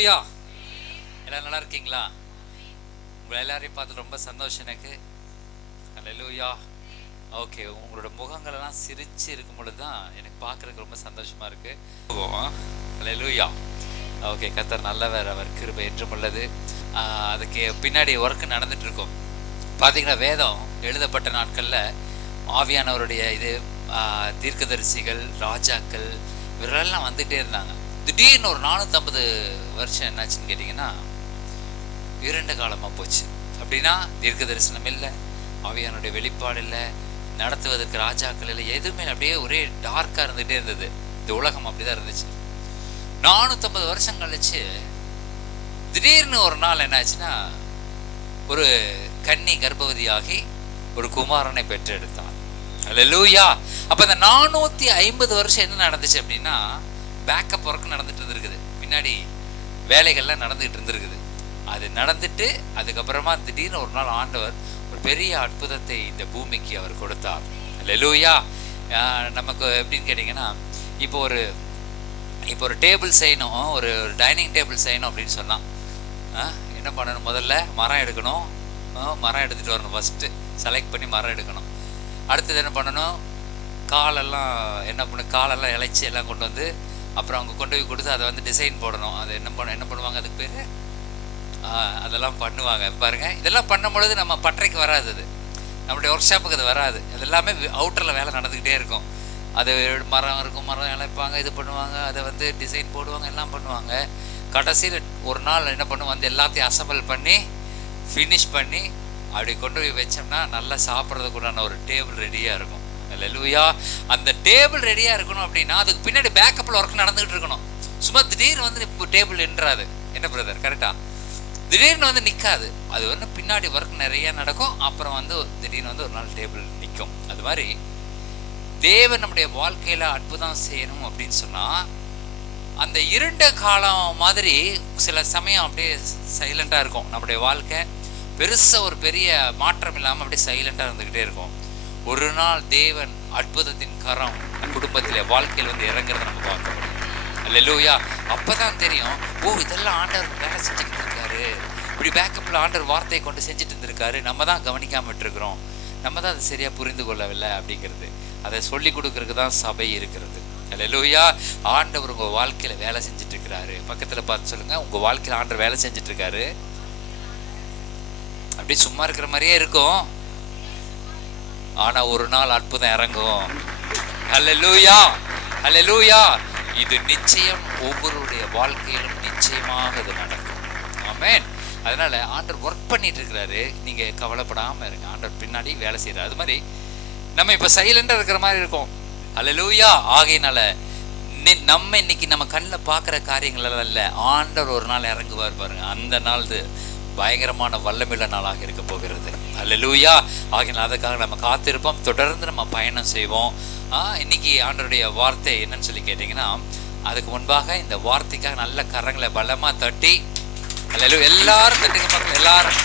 அல்லேலூயா. எல்லாம் நல்லா இருக்கீங்களா? உங்களை எல்லாரையும் பார்த்து ரொம்ப சந்தோஷம் எனக்கு. அல்லேலூயா. ஓகே, உங்களோட முகங்கள் எல்லாம் சிரிச்சு இருக்கும் பொழுது தான் எனக்கு பார்க்கறதுக்கு ரொம்ப சந்தோஷமா இருக்கு. அல்லேலூயா. ஓகே, கர்த்தர் நல்லவர், அவர் கிருபை என்றும் உள்ளது. அதுக்கு பின்னாடி ஒர்க் நடந்துட்டு இருக்கும். பார்த்தீங்கன்னா வேதம் எழுதப்பட்ட நாட்களில் ஆவியானவருடைய இது தீர்க்கதரிசிகள், ராஜாக்கள் இவரெல்லாம் வந்துகிட்டே இருந்தாங்க. திடீர்னு ஒரு 450 வருஷம் என்னாச்சுன்னு கேட்டிங்கன்னா இருண்ட காலமாக போச்சு. அப்படின்னா தீர்க்க தரிசனம் இல்லை, ஆவியானுடைய வெளிப்பாடு இல்லை, நடத்துவதற்கு ராஜாக்கள் இல்லை, எதுவுமே அப்படியே ஒரே டார்க்காக இருந்துகிட்டே இருந்தது. இந்த உலகம் அப்படிதான் இருந்துச்சு. 450 வருஷம் கழிச்சு திடீர்னு ஒரு நாள் என்னாச்சுன்னா ஒரு கன்னி கர்ப்பவதியாகி ஒரு குமாரனை பெற்றெடுத்தார். அல்லேலூயா. அப்போ இந்த 450 வருஷம் என்ன நடந்துச்சு அப்படின்னா பேக்கப் ஒர்க் நடந்துட்டு இருந்திருக்குது. பின்னாடி வேலைகள்லாம் நடந்துகிட்டு இருந்திருக்குது. அது நடந்துட்டு அதுக்கப்புறமா திடீர்னு ஒரு நாள் ஆண்டவர் ஒரு பெரிய அற்புதத்தை இந்த பூமிக்கு அவர் கொடுத்தார். அல்லேலூயா. நமக்கு எப்படின்னு கேட்டிங்கன்னா இப்போ ஒரு டேபிள் செய்யணும், ஒரு டைனிங் டேபிள் செய்யணும் அப்படின்னு சொன்னால் என்ன பண்ணணும்? முதல்ல மரம் எடுக்கணும், மரம் எடுத்துகிட்டு வரணும். ஃபஸ்ட்டு செலக்ட் பண்ணி மரம் எடுக்கணும். அடுத்தது என்ன பண்ணணும்? காலெல்லாம் இழைச்சி எல்லாம் கொண்டு வந்து அப்புறம் அவங்க கொண்டு போய் கொடுத்து அதை வந்து டிசைன் போடணும். அதை என்ன பண்ணுவாங்க, அதுக்கு பேர் அதெல்லாம் பண்ணுவாங்க பாருங்கள். இதெல்லாம் பண்ணும் பொழுது நம்ம பட்டறைக்கு வராது, அது நம்மளுடைய ஒர்க் ஷாப்புக்கு அது வராது. அது எல்லாமே அவுட்டரில் வேலை நடந்துக்கிட்டே இருக்கும். அது மரம் இருக்கும், மரம் இழைப்பாங்க, இது பண்ணுவாங்க, அதை வந்து டிசைன் போடுவாங்க, எல்லாம் பண்ணுவாங்க. கடைசியில் ஒரு நாள் என்ன பண்ணுவோம், வந்து எல்லாத்தையும் அசம்பிள் பண்ணி ஃபினிஷ் பண்ணி அப்படி கொண்டு போய் வச்சோம்னா நல்லா சாப்பிட்றதுக்குண்டான ஒரு டேபிள் ரெடியாக இருக்கும். அல்லேலூயா. அந்த டேபிள் ரெடியாக இருக்கணும் அப்படின்னா அதுக்கு பின்னாடி பேக்கப்பில் ஒர்க் நடந்துகிட்டு இருக்கணும். சும்மா திடீர்னு வந்து இப்போ டேபிள் நின்றாது. என்ன பிரதர், கரெக்டாக? திடீர்னு வந்து நிற்காது. அது வந்து பின்னாடி ஒர்க் நிறைய நடக்கும். அப்புறம் வந்து திடீர்னு வந்து ஒரு நாள் டேபிள் நிற்கும். அது மாதிரி தேவன் நம்முடைய வாழ்க்கையில் அற்புதம் செய்யணும் அப்படின்னு சொன்னால் அந்த இருண்ட காலம் மாதிரி சில சமயம் அப்படியே சைலண்டாக இருக்கும். நம்முடைய வாழ்க்கை பெருசாக ஒரு பெரிய மாற்றம் இல்லாமல் அப்படியே சைலண்டாக இருந்துக்கிட்டே இருக்கும். ஒரு நாள் தேவன் அற்புதத்தின் கரம் குடும்பத்தில் வாழ்க்கையில் வந்து இறங்குறத நம்ம பார்க்க முடியும். அல்லேலூயா. அப்போ தான் தெரியும், இதெல்லாம் ஆண்டவர் வேலை செஞ்சுக்கிட்டு இருக்காரு, இப்படி பேக்கப்பில் ஆண்டவர் வார்த்தையை கொண்டு செஞ்சுட்டு இருந்திருக்காரு, நம்ம தான் கவனிக்காமல் விட்டுருக்குறோம், நம்ம தான் அதை சரியாக புரிந்து கொள்ளவில்லை அப்படிங்கிறது. அதை சொல்லி கொடுக்கறதுக்கு தான் சபை இருக்கிறது. அல்லேலூயா. ஆண்டவர் உங்கள் வாழ்க்கையில் வேலை செஞ்சுட்டு இருக்கிறாரு. பக்கத்தில் பார்த்து சொல்லுங்கள், உங்கள் வாழ்க்கையில் ஆண்டவர் வேலை செஞ்சுட்டு இருக்காரு. அப்படி சும்மா இருக்கிற மாதிரியே இருக்கும், ஆனால் ஒரு நாள் அற்புதம் இறங்கும். அல்லேலூயா. அல்லேலூயா. இது நிச்சயம் ஒவ்வொருடைய வாழ்க்கையிலும் நிச்சயமாக இது நடக்கும். ஆமென். அதனால ஆண்டவர் ஒர்க் பண்ணிட்டு இருக்கிறாரு, நீங்கள் கவலைப்படாமல் இருங்க. ஆண்டவர் பின்னாடி வேலை செய்கிறார். அது மாதிரி நம்ம இப்போ சைலண்டாக இருக்கிற மாதிரி இருக்கும். அல்லேலூயா. ஆகையினால நம்ம இன்னைக்கு நம்ம கண்ணில் பார்க்குற காரியங்கள் எல்லாம் இல்லை, ஆண்டவர் ஒரு நாள் இறங்குவார் பாருங்க. அந்த நாள் பயங்கரமான வல்லமையுள்ள நாளாக இருக்க போகிறது. அல்லேலூயா. ஆகையினால அதுக்காக நம்ம காத்திருப்போம், தொடர்ந்து நம்ம பயணம் செய்வோம். இன்னைக்கு ஆண்டவருடைய வார்த்தை என்னன்னு சொல்லி கேட்டிங்கன்னா, அதுக்கு முன்பாக இந்த வார்த்தைக்காக நல்ல கரங்களை பலமாக தட்டி அல்லேலூயா எல்லாரும் தட்டுங்க பாருங்க, எல்லாரும்.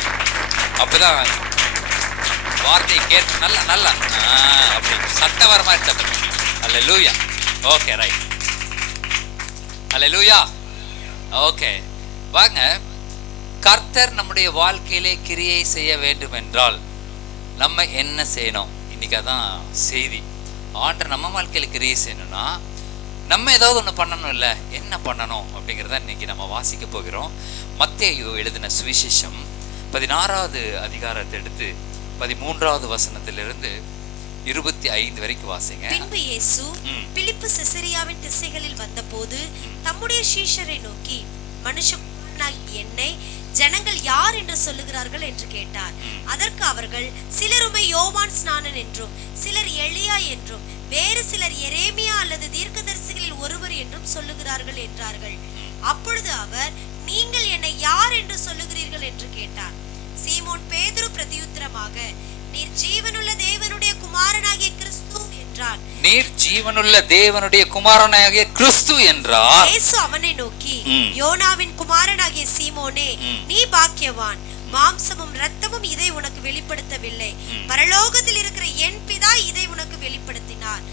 அப்போதான் வார்த்தையை கேட்டு நல்லா அப்படி சத்தம் வர மாதிரி தட்டுங்க. Hallelujah. Okay, right. Hallelujah. Okay, வாங்க. கர்த்தர் நம்முடைய வாழ்க்கையிலே கிரியை செய்ய வேண்டும் என்றால் நம்ம என்ன செய்யணும்? இன்னைக்கு அதான் செய்தி. ஆண்டவர் நம்ம வாழ்க்கையில் கிரியை செய்யணும்னா நம்ம ஏதாவது ஒன்று பண்ணணும். இல்லை, என்ன பண்ணணும் அப்படிங்கிறத இன்னைக்கு நம்ம வாசிக்க போகிறோம். மத்தேயு எழுதின சுவிசேஷம் 16வது அதிகாரத்தை எடுத்து 13வது வசனத்திலிருந்து 25 வரைக்கும் வாசிங்க. பின்பு இயேசு பிலிப்பு செசரியாவின் திசைகளில் வந்தபோது தம்முடைய சீஷரை நோக்கி, மனுஷனாகிய என்னை ஜனங்கள் யார் என்று சொல்லுகிறார்கள் என்று கேட்டார். அதற்கு அவர்கள், சிலர் உம்மை யோவான் ஸ்நானன் என்றும், சிலர் எலியா என்றும், வேறு சிலர் எரேமியா அல்லது தீர்க்கதரிசிகளில் ஒருவர் என்றும் சொல்லுகிறார்கள் என்றார்கள். அப்பொழுது அவர், நீங்கள் என்னை யார் என்று சொல்லுகிறீர்கள் என்று கேட்டார். சீமோன் பேதுரு பிரதியுத்தரமாக, நீர் ஜீவனுள்ள தேவனுடைய குமாரனாகிய கிறிஸ்து என்றான். நீர் ஜீவனுள்ள தேவனுடைய குமாரனாகிய கிறிஸ்து என்றார். இயேசு அவனை நோக்கி, யோனாவின் குமாரனாகிய சீமோனே, நீ பாக்கியவான், மாம்சமும் இரத்தமும் இதை உனக்கு வெளிப்படுத்தவில்லை, பரலோகத்தில் இருக்கிற என் பிதா இதை உனக்கு வெளிப்படுத்தினார்.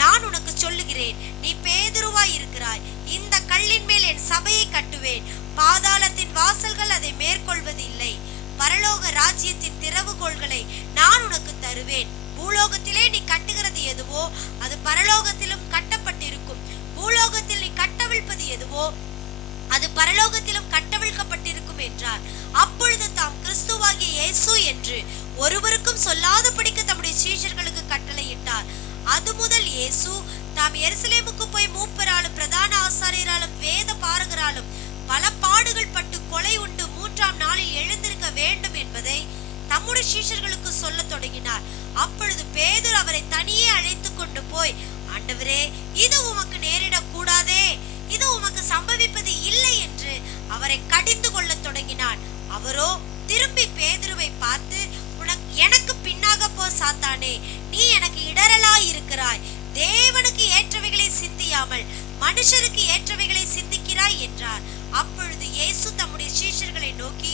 நான் உனக்கு சொல்லுகிறேன், நீ பேதுருவாய் இருக்கிறாய், இந்த கல்லின் மேல் என் சபையை கட்டுவேன், பாதாளத்தின் வாசல்கள் அதை மேற்கொள்வது இல்லை. பரலோக ராஜ்யத்தின் திறவுகோள்களை நான் உனக்கு தருவேன். பூலோகத்திலே நீ கட்டுகிறது எதுவோ அது பரலோகத்திலும் கட்டப்பட்டிருக்கும், பூலோகத்தில் நீ கட்டவிழ்ப்பது எதுவோ அது பரலோகத்திலும் கட்டவிழ்க்கப்பட்டிருக்கும் என்றார். அப்பொழுது தாம் கிறிஸ்துவாகிய இயேசு என்று ஒருவருக்கும் சொல்லாதபடிக்கு தம்முடைய சீஷர்களுக்கு கட்டளையிட்டார். அது முதல் இயேசு தாம் எருசலேமுக்கு போய் மூப்பராலும் பிரதான ஆசாரியராலும் வேத பாரகராலும் பல பாடுகள் பட்டு கொலை உண்டு 3ஆம் நாளில் எழுந்திருக்க வேண்டும் என்பதை தம்முடைய சீஷர்களுக்கு சொல்ல தொடங்கினார். அப்பொழுது பேதுரு அவரை தனியே அழைத்து கொண்டு போய், ஆண்டவரே, இது உமக்கு நேரிடக் கூடாதே, இது உமக்கு சம்பவிப்பது இல்லை என்று அவரை கடிந்து கொள்ள தொடங்கினான். அவரோ திரும்பி பேதுருவை பார்த்து, எனக்கு பின்னாக போ சாத்தானே, நீ எனக்கு இடரலாய் இருக்கிறாய், தேவனுக்கு ஏற்றவைகளை சிந்தியாமல் மனுஷருக்கு ஏற்றவைகளை சிந்திக்கிறாய் என்றார். அப்பொழுது இயேசு தம்முடைய சீஷர்களை நோக்கி,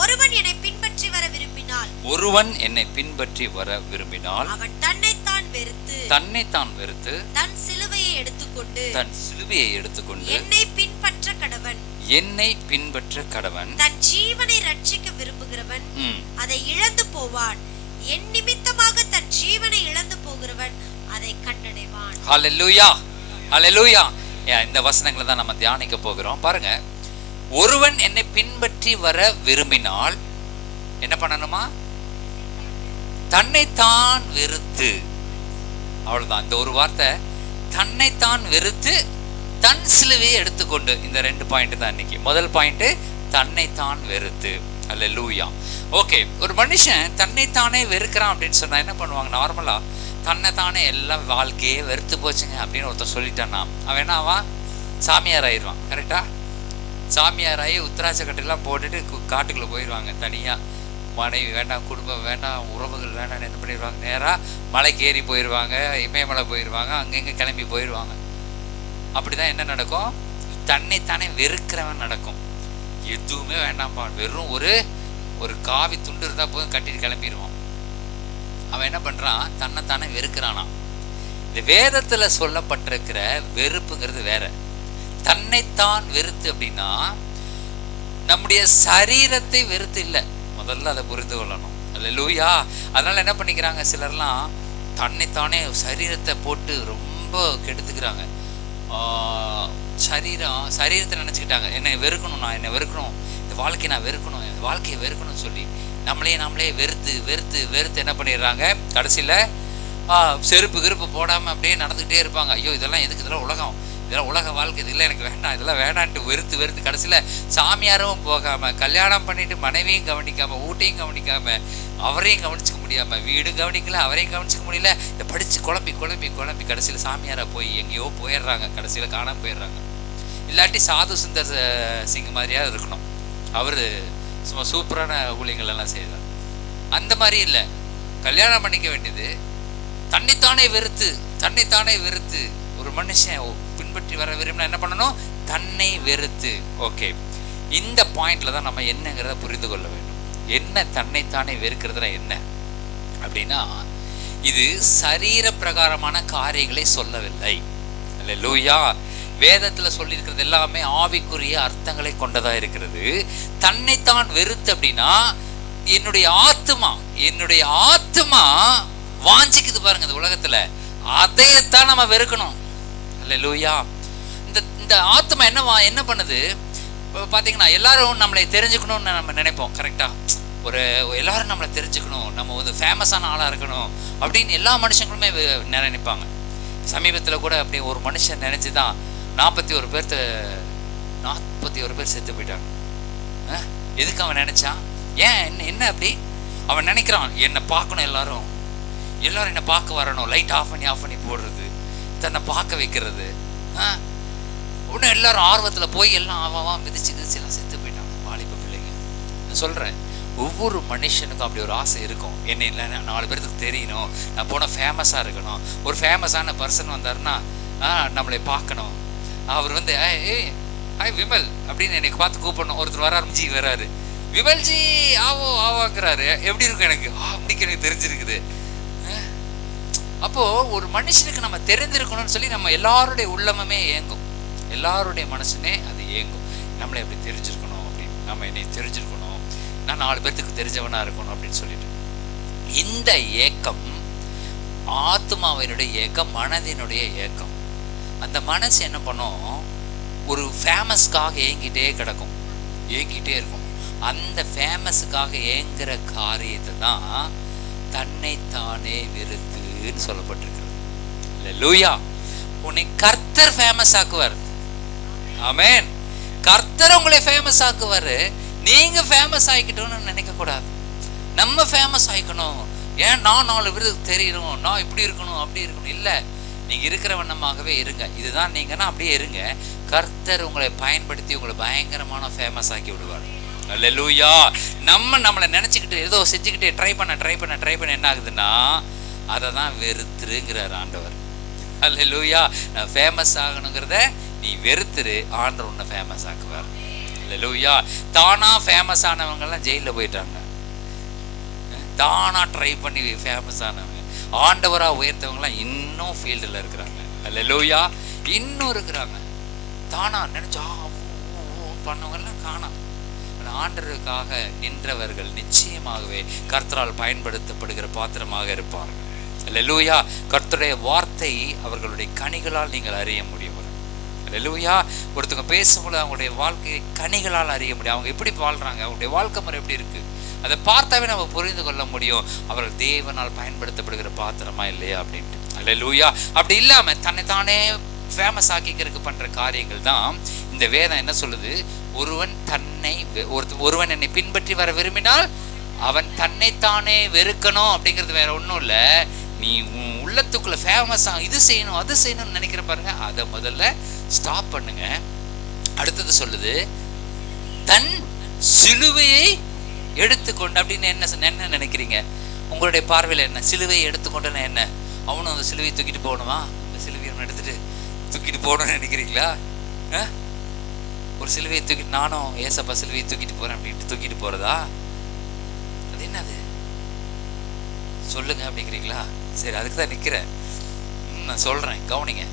ஒருவன் என்னை பின்பற்றி வர விரும்பினால் அவன் தன்னைத்தான் வெறுத்து தன் சிலுவையை எடுத்துக்கொண்டு என்னை பின்பற்ற கடவன். தன் ஜீவனை ரட்சிக்க விரும்புகிறவன் அதை இழந்து போவான், என் நிமித்தமாக தன் ஜீவனை இழந்து போகிறவன் அதை கண்டடைவான். ஹல்லேலூயா, ஹல்லேலூயா. இந்த வசனங்களை தான் நம்ம தியானிக்க போகிறோம். பாருங்க, ஒருவன் என்னை பின்பற்றி வர விரும்பினால் என்ன பண்ணணுமா? தன்னைத்தான் வெறுத்து. அவ்வளவுதான். இந்த ஒரு வார்த்தை, தன்னைத்தான் வெறுத்து தன் சிலுவையை எடுத்துக்கொண்டு. இந்த 2 பாயிண்ட் தான் இன்னைக்கு. முதல் பாயிண்ட், தன்னைத்தான் வெறுத்து. அல்லேலூயா. ஓகே, ஒரு மனுஷன் தன்னைத்தானே வெறுக்கிறான் அப்படின்னு சொன்னா என்ன பண்ணுவாங்க? நார்மலா தன்னைத்தானே எல்லாம் வாழ்க்கையே வெறுத்து போச்சுங்க அப்படின்னு ஒருத்தர் சொல்லிட்டான்னா அவன் என்ன ஆவான்? சாமியார் ஆயிடுவான். கரெக்டா? சாமியாராகி உத்தராட்ச கட்டெல்லாம் போட்டுட்டு காட்டுக்குள்ளே போயிடுவாங்க. தனியாக மனைவி வேண்டாம், குடும்பம் வேண்டாம், உறவுகள் வேண்டாம், என்ன பண்ணிடுவாங்க? நேராக மலைக்கு ஏறி போயிடுவாங்க, இமயமலை போயிடுவாங்க, அங்கங்கே கிளம்பி போயிடுவாங்க. அப்படி தான் என்ன நடக்கும்? தன்னைத்தானே வெறுக்கிறவன் நடக்கும். எதுவுமே வேண்டாம்ப்பா, வெறும் ஒரு காவி துண்டு இருந்தால் போதும் கட்டிட்டு கிளம்பிடுவான். அவன் என்ன பண்ணுறான்? தன்னைத்தானே வெறுக்கிறானா. இந்த வேதத்தில் சொல்லப்பட்டிருக்கிற வெறுப்புங்கிறது வேற. தன்னைத்தான் வெறுத்து அப்படின்னா நம்முடைய சரீரத்தை வெறுத்து இல்லை. முதல்ல அதை புரிந்து கொள்ளணும். அல்லேலூயா. அதனால என்ன பண்ணிக்கிறாங்க சிலர்லாம், தன்னைத்தானே சரீரத்தை போட்டு ரொம்ப கெடுத்துக்கிறாங்க. சரீரத்தை நினச்சிக்கிட்டாங்க, என்னை வெறுக்கணும், நான் என்னை வெறுக்கணும், இந்த வாழ்க்கையை நான் வெறுக்கணும், இந்த வாழ்க்கையை வெறுக்கணும்னு சொல்லி நம்மளே வெறுத்து என்ன பண்ணிடுறாங்க? கடைசியில் செருப்பு கிருப்பு போடாமல் அப்படியே நடந்துக்கிட்டே இருப்பாங்க. ஐயோ இதெல்லாம் எதுக்கு, இதெல்லாம் உலக வாழ்க்கை, இதெல்லாம் எனக்கு வேண்டாம், இதெல்லாம் வேண்டான்ட்டு வெறுத்து கடைசியில் சாமியாரும் போகாமல், கல்யாணம் பண்ணிட்டு மனைவியும் கவனிக்காமல், வீட்டையும் கவனிக்காமல், அவரையும் கவனிச்சிக்க முடியாமல், வீடும் கவனிக்கல, அவரையும் கவனிச்சிக்க முடியல, இதை படித்து குழம்பி கடைசியில் சாமியாராக போய் எங்கேயோ போயிடுறாங்க, கடைசியில் காணாமல் போயிடுறாங்க. இல்லாட்டி சாது சுந்தர் சிங் மாதிரியாக இருக்கணும், அவர் சும்மா சூப்பரான ஊழியங்கள் எல்லாம் செய்கிறார். அந்த மாதிரி இல்லை. கல்யாணம் பண்ணிக்க வேண்டியது தன்னைத்தானே வெறுத்து ஒரு மனுஷன் பின்பற்றி வர விரும்பினா என்ன பண்ணணும்? தன்னை வெறுத்து. ஓகே, இந்த பாயிண்ட்ல தான் நம்ம என்னங்கிறத புரிந்து கொள்ள வேண்டும். என்ன தன்னைத்தானே வெறுக்கிறதுனா என்ன அப்படின்னா, இது சரீர பிரகாரமான காரியங்களை சொல்லவில்லை. அல்லேலூயா. வேதத்துல சொல்லியிருக்கிறது எல்லாமே ஆவிக்குரிய அர்த்தங்களை கொண்டதா இருக்கிறது. தன்னைத்தான் வெறுத்து அப்படின்னா என்னுடைய ஆத்துமா வாஞ்சிக்குது பாருங்க இந்த உலகத்துல, அதையத்தான் நம்ம வெறுக்கணும். அல்லேலூயா. இந்த ஆத்மா என்ன பண்ணுது பார்த்தீங்கன்னா, எல்லாரும் நம்மளை தெரிஞ்சுக்கணும்னு நம்ம நினைப்போம். கரெக்டாக எல்லாரும் நம்மளை தெரிஞ்சுக்கணும், நம்ம ஃபேமஸான ஆளாக இருக்கணும் அப்படின்னு எல்லா மனுஷங்களுமே நினைப்பாங்க. சமீபத்தில் கூட அப்படி ஒரு மனுஷன் நினச்சி தான் 41 பேர் செத்து போயிட்டாங்க. எதுக்கு அவன் நினைச்சான்? ஏன் என்ன அப்படி அவன் நினைக்கிறான்? என்னை பார்க்கணும், எல்லாரும் என்னை பார்க்க வரணும், லைட் ஆஃப் பண்ணி போடுறது, தன்னை பார்க்க வைக்கிறது. உடனே எல்லாரும் ஆர்வத்தில் போய் எல்லாம் ஆவாம் மிதிச்சு எல்லாம் செத்து போயிட்டாங்க வாலிப பிள்ளைங்க. நான் சொல்கிறேன், ஒவ்வொரு மனுஷனுக்கும் அப்படி ஒரு ஆசை இருக்கும். என்ன இல்லை, 4 பேருக்கு தெரியணும், நான் போனால் ஃபேமஸாக இருக்கணும், ஒரு ஃபேமஸான பர்சன் வந்தாருன்னா நம்மளை பார்க்கணும், அவர் ஹாய் விமல் அப்படின்னு எனக்கு பார்த்து கூப்பிடணும். ஒருத்தர் வராரு, விமல்ஜி ஆவாங்கிறாரு. எப்படி இருக்கும் எனக்கு? அப்படிக்கு எனக்கு தெரிஞ்சிருக்குது. அப்போ ஒரு மனுஷனுக்கு நம்ம தெரிந்திருக்கணும்னு சொல்லி நம்ம எல்லாருடைய உள்ளமுமே ஏங்கும், எல்லாருடைய மனசுமே அது ஏங்கும். நம்மளை எப்படி தெரிஞ்சிருக்கணும் அப்படின்னு, நம்ம என்னை தெரிஞ்சிருக்கணும், நான் 4 பேர்த்துக்கு தெரிஞ்சவனா இருக்கணும் அப்படின்னு சொல்லிட்டு இந்த ஏக்கம் ஆத்மாவினுடைய ஏக்கம், மனதினுடைய ஏக்கம். அந்த மனசு என்ன பண்ணும், ஒரு ஃபேமஸ்க்காக ஏங்கிட்டே கிடக்கும், ஏங்கிட்டே இருக்கும். அந்த ஃபேமஸுக்காக ஏங்குற காரியத்தை தான் தன்னைத்தானே வெறுத்துன்னு சொல்லப்பட்டிருக்கிறது. அல்லேலூயா. உன்னை கர்த்தர் ஃபேமஸ் ஆக்குவார். ஆமென். கர்த்தர் உங்களை ஃபேமஸ் ஆக்குவார். நீங்க ஃபேமஸ் ஆகிக்கிட்டோன்னு நினைக்க கூடாது. நம்ம ஃபேமஸ் ஆகிக்கணும், ஏன் நான் 4 பேருக்கு தெரியணும், நான் இப்படி இருக்கணும் அப்படி இருக்கணும். இல்லை, நீங்க இருக்கிற வண்ணமாகவே இருங்க. இதுதான் நீங்கன்னா அப்படியே இருங்க. கர்த்தர் உங்களை பயன்படுத்தி உங்களை பயங்கரமான ஃபேமஸ் ஆக்கி விடுவார். அல்லேலூயா. நம்மளை நினைச்சுக்கிட்டு ஏதோ செஞ்சுக்கிட்டே ட்ரை பண்ண என்ன ஆகுதுன்னா அதை தான் வெறுத்துருங்கிறார் ஆண்டவர். அல்லேலூயா. நான் ஃபேமஸ் ஆகணுங்கிறத நீ வெறுத்துரு, ஆண்டவர் உன்னை ஃபேமஸ் ஆக்குவார். அல்லேலூயா. தானா ஃபேமஸ் ஆனவங்கெல்லாம் ஜெயிலில் போயிட்டாங்க. தானா ட்ரை பண்ணி ஃபேமஸ் ஆனவங்க, ஆண்டவரா உயர்த்தவங்களாம் இன்னும் ஃபீல்டில் இருக்கிறாங்க. அல்லேலூயா. இன்னும் இருக்கிறாங்க. தானா நினைச்சா பண்ணவங்கெல்லாம் காணாம். ஆண்டவருக்காக நின்றவர்கள் நிச்சயமாகவே கர்த்தரால் பயன்படுத்தப்படுகிற பாத்திரமாக இருப்பார்கள். அல்லேலூயா. கர்த்தருடைய வார்த்தை அவர்களுடைய கனிகளால் நீங்கள் அறிய முடியும். அல்லேலூயா. ஒருத்தவங்க பேசும்போது அவங்களுடைய வாழ்க்கையை கனிகளால் அறிய முடியும். அவங்க எப்படி வாழ்றாங்க, அவங்களுடைய வாழ்க்கை முறை எப்படி இருக்கு, அதை பார்த்தாவே நம்ம புரிந்து கொள்ள முடியும் அவர்கள் தேவனால் பயன்படுத்தப்படுகிற பாத்திரமா இல்லையா அப்படின்ட்டு. அல்லேலூயா. அப்படி இல்லாம தன்னைத்தானே ஃபேமஸ் ஆக்கிக்கிறதுக்கு பண்ற காரியங்கள் தான் இந்த வேதம் என்ன சொல்லுது, ஒருவன் என்னை பின்பற்றி வர விரும்பினால் அவன் தன்னைத்தானே வெறுக்கணும் அப்படிங்கிறது வேற ஒன்றும் இல்லை. நீ உள்ளத்துக்குள்ள ஃபேமஸா இது செய்யணும் அது செய்யணும்னு நினைக்கிற பாருங்க, அதை முதல்ல ஸ்டாப் பண்ணுங்க. அடுத்தது சொல்லுது, தன் சிலுவையை எடுத்துக்கொண்டு அப்படின்னு என்ன நினைக்கிறீங்க? உங்களுடைய பார்வையில் என்ன சிலுவையை எடுத்துக்கொண்டுன்னா என்ன? அவனும் அந்த சிலுவையை தூக்கிட்டு போகணுமா? அந்த சிலுவையை எடுத்துட்டு தூக்கிட்டு போகணும்னு நினைக்கிறீங்களா? ஒரு சிலுவையை தூக்கிட்டு நானும் ஏசப்பா சிலுவையை தூக்கிட்டு போறேன் அப்படின்ட்டு தூக்கிட்டு போறதா? அது என்னது சொல்லுங்க அப்படிங்கிறீங்களா? சரி, அதுக்கு தான் நிற்கிறேன், நான் சொல்றேன், கவனிங்க.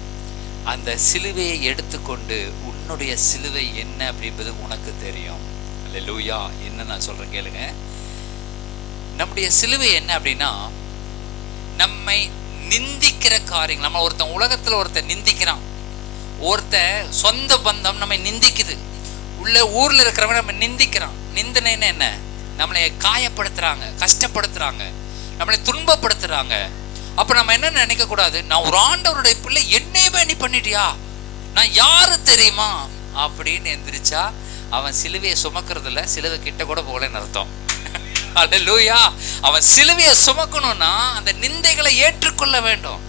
அந்த சிலுவையை எடுத்துக்கொண்டு உன்னுடைய சிலுவை என்ன அப்படின்றது உனக்கு தெரியும். அல்லேலூயா. என்ன நான் சொல்றேன் கேளுங்க. நம்முடைய சிலுவை என்ன அப்படின்னா, நம்மை நிந்திக்கிற காரியங்கள். நம்ம உலகத்துல ஒருத்தன் நிந்திக்கிறான், ஒருத்தன் சொந்த பந்தம் நம்மை நிந்திக்குது, உள்ள ஊர்ல இருக்கிறவங்க நம்ம நிந்திக்கிறான். நிந்தனைன்னு என்ன? நம்மளை காயப்படுத்துறாங்க, கஷ்டப்படுத்துறாங்க, நம்மளை துன்பப்படுத்துறாங்க. அப்ப நம்ம என்ன நினைக்க கூடாது, நான் ஒரு ஆண்டவருடைய பிள்ளை, என்னையவே நீ பண்ணிட்டியா, நான் யாரு தெரியுமா அப்படின்னு எந்திரிச்சா அவன் சிலுவையை சுமக்கிறதுல சிலுவை கிட்ட கூட போகலன்னு அர்த்தம். அல்லேலூயா. அவன் சிலுவையை சுமக்கணும்னா அந்த நிந்தைகளை ஏற்றுக்கொள்ள வேண்டும்.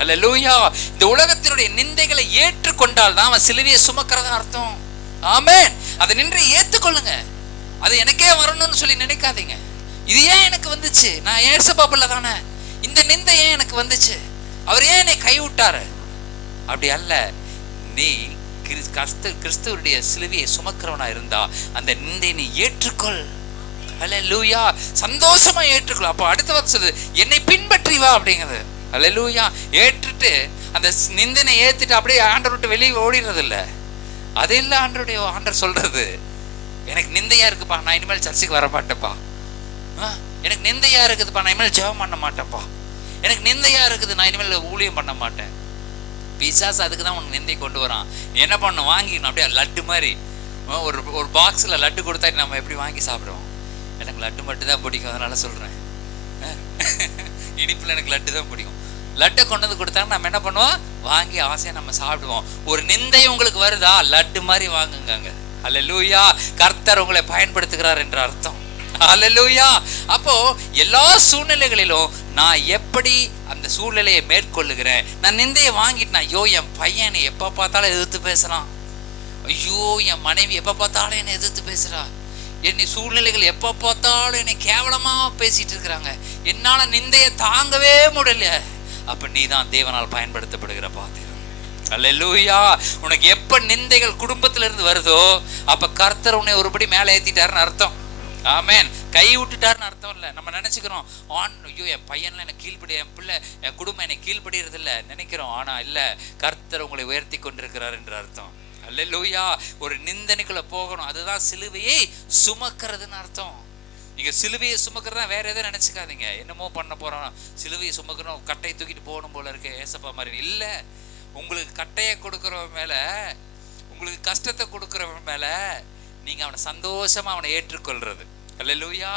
அல்லேலூயா. இந்த உலகத்தினுடைய நிந்தைகளை ஏற்றுக்கொண்டால் தான் அவன் சிலுவையை சுமக்கிறதா அர்த்தம். ஆமென். அதை நின்று ஏத்துக்கொள்ளுங்க. அது எனக்கே வரணும்னு சொல்லி நினைக்காதீங்க. இது ஏன் எனக்கு வந்துச்சு, நான் ஏசப்பா பிள்ளை தானே, இந்த நிந்தை ஏன் எனக்கு வந்துச்சு, அவர் ஏன் என்னை கைவிட்டாரு? அப்படி அல்ல. நீ கிறிஸ்துவனுடைய சிலுவையை சுமக்கிறவனா இருந்தா அந்த நிந்தை நீ ஏற்றுக்கொள். அல்லேலூயா. சந்தோஷமா ஏற்றுக்கொள். அப்போ அடுத்த வார்த்தை சொல்லுது, என்னை பின்பற்றி வா அப்படிங்கிறது. அல்லேலூயா. ஏற்றுட்டு அந்த நிந்தனை ஏத்துட்டு அப்படியே ஆண்டவர் விட்டு வெளியே ஓடிடுறது இல்லை. அது இல்லை ஆண்டவர் சொல்றது, எனக்கு நிந்தையா இருக்குப்பா, நான் இனிமேல் சர்ச்சுக்கு வர மாட்டேன்ப்பா, எனக்கு நிந்தையா இருக்குதுப்பா, நான் இனிமேல் ஜெபம் பண்ண மாட்டேன்ப்பா, எனக்கு நிந்தையா இருக்குது, நான் இனிமேல் ஊழியம் பண்ண மாட்டேன். பிசாசு அதுக்கு தான் உனக்கு நிந்தை கொண்டு வரான். என்ன பண்ணும், வாங்கிக்கணும். அப்படியே லட்டு மாதிரி ஒரு பாக்ஸில் லட்டு கொடுத்தா நம்ம எப்படி வாங்கி சாப்பிடுவோம்? எனக்கு லட்டு மட்டும் தான் பிடிக்கும், அதனால சொல்கிறேன், இனிப்பில் எனக்கு லட்டு தான் பிடிக்கும். லட்டை கொண்டு வந்து கொடுத்தாங்க, நம்ம என்ன பண்ணுவோம், வாங்கி ஆசையாக நம்ம சாப்பிடுவோம். ஒரு நிந்தை உங்களுக்கு வருதா, லட்டு மாதிரி வாங்குங்க. அல்லேலூயா. கர்த்தர் உங்களை பயன்படுத்துகிறார் என்ற அர்த்தம். அல்லேலூயா. அப்போ எல்லா சூழ்நிலைகளிலும் நான் எப்படி அந்த சூழ்நிலையை மேற்கொள்ளுகிறேன். நான் நிந்தையை வாங்கிட்டேன், ஐயோ என் பையன் எப்போ பார்த்தாலும் எதிர்த்து பேசுறான், ஐயோ என் மனைவி எப்போ பார்த்தாலும் என்னை எதிர்த்து பேசுறா, என்னை சூழ்நிலைகள் எப்போ பார்த்தாலும் என்னை கேவலமா பேசிட்டு இருக்கிறாங்க, என்னால நிந்தையை தாங்கவே முடியல. அப்ப நீ தான் தேவனால் பயன்படுத்தப்படுகிற பாத்திரம். அல்லேலூயா. உனக்கு எப்ப நிந்தைகள் குடும்பத்திலிருந்து வருதோ அப்ப கர்த்தர் உன்னை ஒருபடி மேலே ஏத்திட்டாருன்னு அர்த்தம். ஆமென். கை விட்டுட்டாருன்னு அர்த்தம் இல்லை. நம்ம நினைச்சுக்கிறோம் ஐயோ என் பையன்லாம் எனக்கு கீழ்படி, என் பிள்ளை என் குடும்பம் எனக்கு கீழ்படுகிறது இல்லை நினைக்கிறோம். ஆனா இல்ல, கர்த்தர் உங்களை உயர்த்தி கொண்டிருக்கிறார் என்று அர்த்தம். அல்லேலூயா. ஒரு நிந்தனைக்குள்ள போகணும், அதுதான் சிலுவையை சுமக்கிறதுன்னு அர்த்தம். நீங்க சிலுவையை சுமக்கிறதா வேற எதுவும் நினைச்சுக்காதீங்க. என்னமோ பண்ண போறோம், சிலுவையை சுமக்கணும், கட்டையை தூக்கிட்டு போகணும் போல இருக்கு ஏசப்பா மாதிரி இல்ல. உங்களுக்கு கட்டையை கொடுக்கறவன் மேல, உங்களுக்கு கஷ்டத்தை கொடுக்கறவன் மேல நீங்க அவனை சந்தோஷமா அவனை ஏற்றுக்கொள்றது. அல்லேலூயா.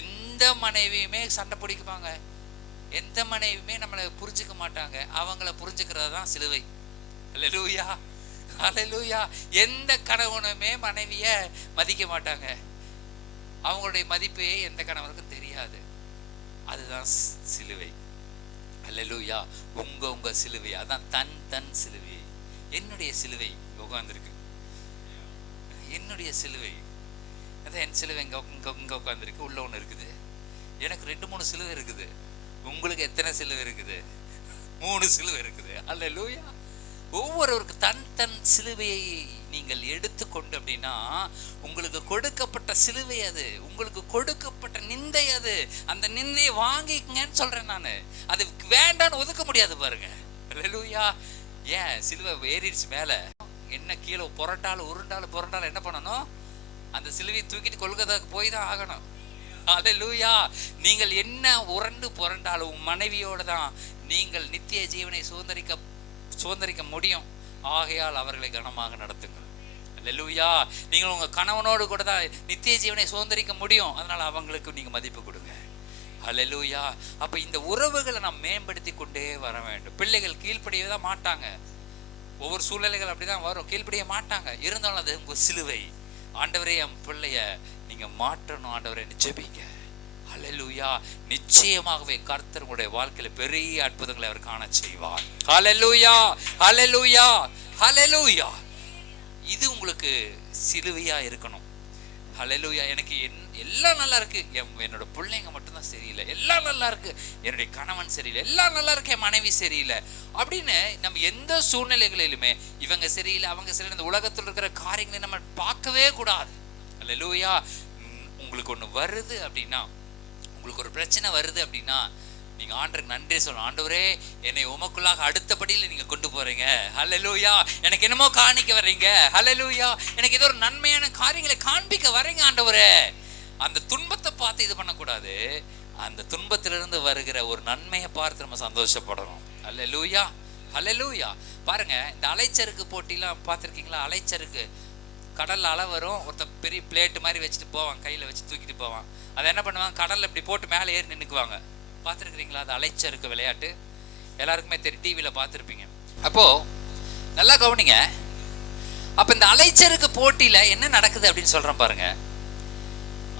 எந்த மனைவியுமே சண்டை பிடிக்குவாங்க, எந்த மனைவியுமே நம்மளை புரிஞ்சுக்க மாட்டாங்க, அவங்கள புரிஞ்சுக்கிறது தான் சிலுவை. அல்லேலூயா. அல்லேலூயா. எந்த கணவனுமே மனைவிய மதிக்க மாட்டாங்க, அவங்களுடைய மதிப்பே எந்த கணவனுக்கும் தெரியாது. அதுதான் சிலுவை. அல்லேலூயா. உங்க சிலுவை, அதான் தன் சிலுவை. என்னுடைய சிலுவை உட்கார்ந்துருக்கு, என்னுடைய சிலுவை அதான் என் சிலுவை இங்க உட்கார்ந்துருக்கு. உள்ள ஒண்ணு இருக்குது, எனக்கு 2-3 சிலுவை இருக்குது. உங்களுக்கு எத்தனை சிலுவை இருக்குது? 3 சிலுவை இருக்குது. அல்லேலூயா. ஒவ்வொருவருக்கு தன் சிலுவையை நீங்கள் எடுத்துக்கொண்டு அப்படின்னா உங்களுக்கு கொடுக்கப்பட்ட சிலுவை அது, உங்களுக்கு கொடுக்கப்பட்ட நிந்தை அது. அந்த நிந்தையை வாங்கிக்கங்கன்னு சொல்றேன் நான். அது வேண்டான்னு ஒதுக்க முடியாது பாருங்க. அல்லேலூயா. ஏன் சிலுவை ஏறிடுச்சு மேல, என்ன கீழே புரண்டாலும் உருண்டாலும் என்ன பண்ணணும்? அந்த சிலுவையை தூக்கிட்டு கொள்கதாக்கு போய் தான் ஆகணும். அல்லேலூயா. நீங்கள் என்ன உருண்டு புரண்டாலும் உன் மனைவியோட தான் நீங்கள் நித்திய ஜீவனை சுதந்திரிக்க முடியும். ஆகையால் அவர்களை கனமாக நடத்துங்கள். அல்லேலூயா. நீங்கள் உங்க கணவனோடு கூட தான் நித்திய ஜீவனை சுதந்திரிக்க முடியும். அதனால அவங்களுக்கு நீங்க மதிப்பு கொடுங்க. அல்லேலூயா. அப்ப இந்த உறவுகளை நாம் மேம்படுத்தி கொண்டே வர வேண்டும். பிள்ளைகள் கீழ்ப்படியவே தான் மாட்டாங்க, ஒவ்வொரு சூழ்நிலைகள் அப்படிதான் வரும், கீழ்ப்படிய மாட்டாங்க. இருந்தாலும் அது உங்க சிலுவை. ஆண்டவரே என் பிள்ளைய நீங்க மாற்றணும் ஆண்டவரே, ஜெபிங்க. அல்லேலூயா. நிச்சயமாகவே கர்த்தர் உங்களுடைய வாழ்க்கையில பெரிய அற்புதங்களை அவர் காண செய்வார். அல்லேலூயா. அல்லேலூயா. அல்லேலூயா. இது உங்களுக்கு சிலுவையா இருக்கணும். அல்லேலூயா. எனக்கு எல்லாம் நல்லா இருக்கு, என்னோட பிள்ளைங்க மட்டும்தான் சரியில்லை, எல்லாம் நல்லா இருக்கு, என்னுடைய கணவன் சரியில்லை, எல்லாம் நல்லா இருக்கு, என் மனைவி சரியில்லை அப்படின்னு நம்ம எந்த சூழ்நிலைகளிலுமே இவங்க சரியில்லை அவங்க சரியில்லை இந்த உலகத்தில் இருக்கிற காரியங்களை நம்ம பார்க்கவே கூடாது. அல்லேலூயா. உங்களுக்கு ஒண்ணு வருது அப்படின்னா, உங்களுக்கு ஒரு பிரச்சனை வருது அப்படின்னா நீங்க ஆண்டவருக்கு நன்றி சொல்லணும். ஆண்டவரே என்னை உமக்குள்ளாக அடுத்தபடியில் நீங்க கொண்டு போறீங்க. அல்லேலூயா. எனக்கு என்னமோ காணிக்க வர்றீங்க. அல்லேலூயா. எனக்கு ஏதோ ஒரு நன்மையான காரியங்களை காண்பிக்க வர்றீங்க ஆண்டவரே. அந்த துன்பத்தை பார்த்து இது பண்ணக்கூடாது, அந்த துன்பத்திலிருந்து வருகிற ஒரு நன்மையை பார்த்து நம்ம சந்தோஷப்படணும். அல்லேலூயா. அல்லேலூயா. பாருங்க, இந்த அலைச்சறுக்கு போட்டிலாம் பார்த்துருக்கீங்களா? அலைச்சறுக்கு கடல்ல அலை வரும், ஒருத்தன் பெரிய பிளேட்டு மாதிரி வச்சுட்டு போவான், கையில வச்சு தூக்கிட்டு போவான். அதை என்ன பண்ணுவாங்க, கடல்ல இப்படி போட்டு மேலே ஏறி நின்னுக்குவாங்க. பார்த்துருக்கிறீங்களா? அது அலைச்சறுக்கு விளையாட்டு எல்லாருக்குமே தெரியும், டிவியில பார்த்துருப்பீங்க. அப்போ நல்லா கவனிங்க. அப்ப இந்த அலைச்சறுக்கு போட்டியில என்ன நடக்குது அப்படின்னு சொல்றேன் பாருங்க.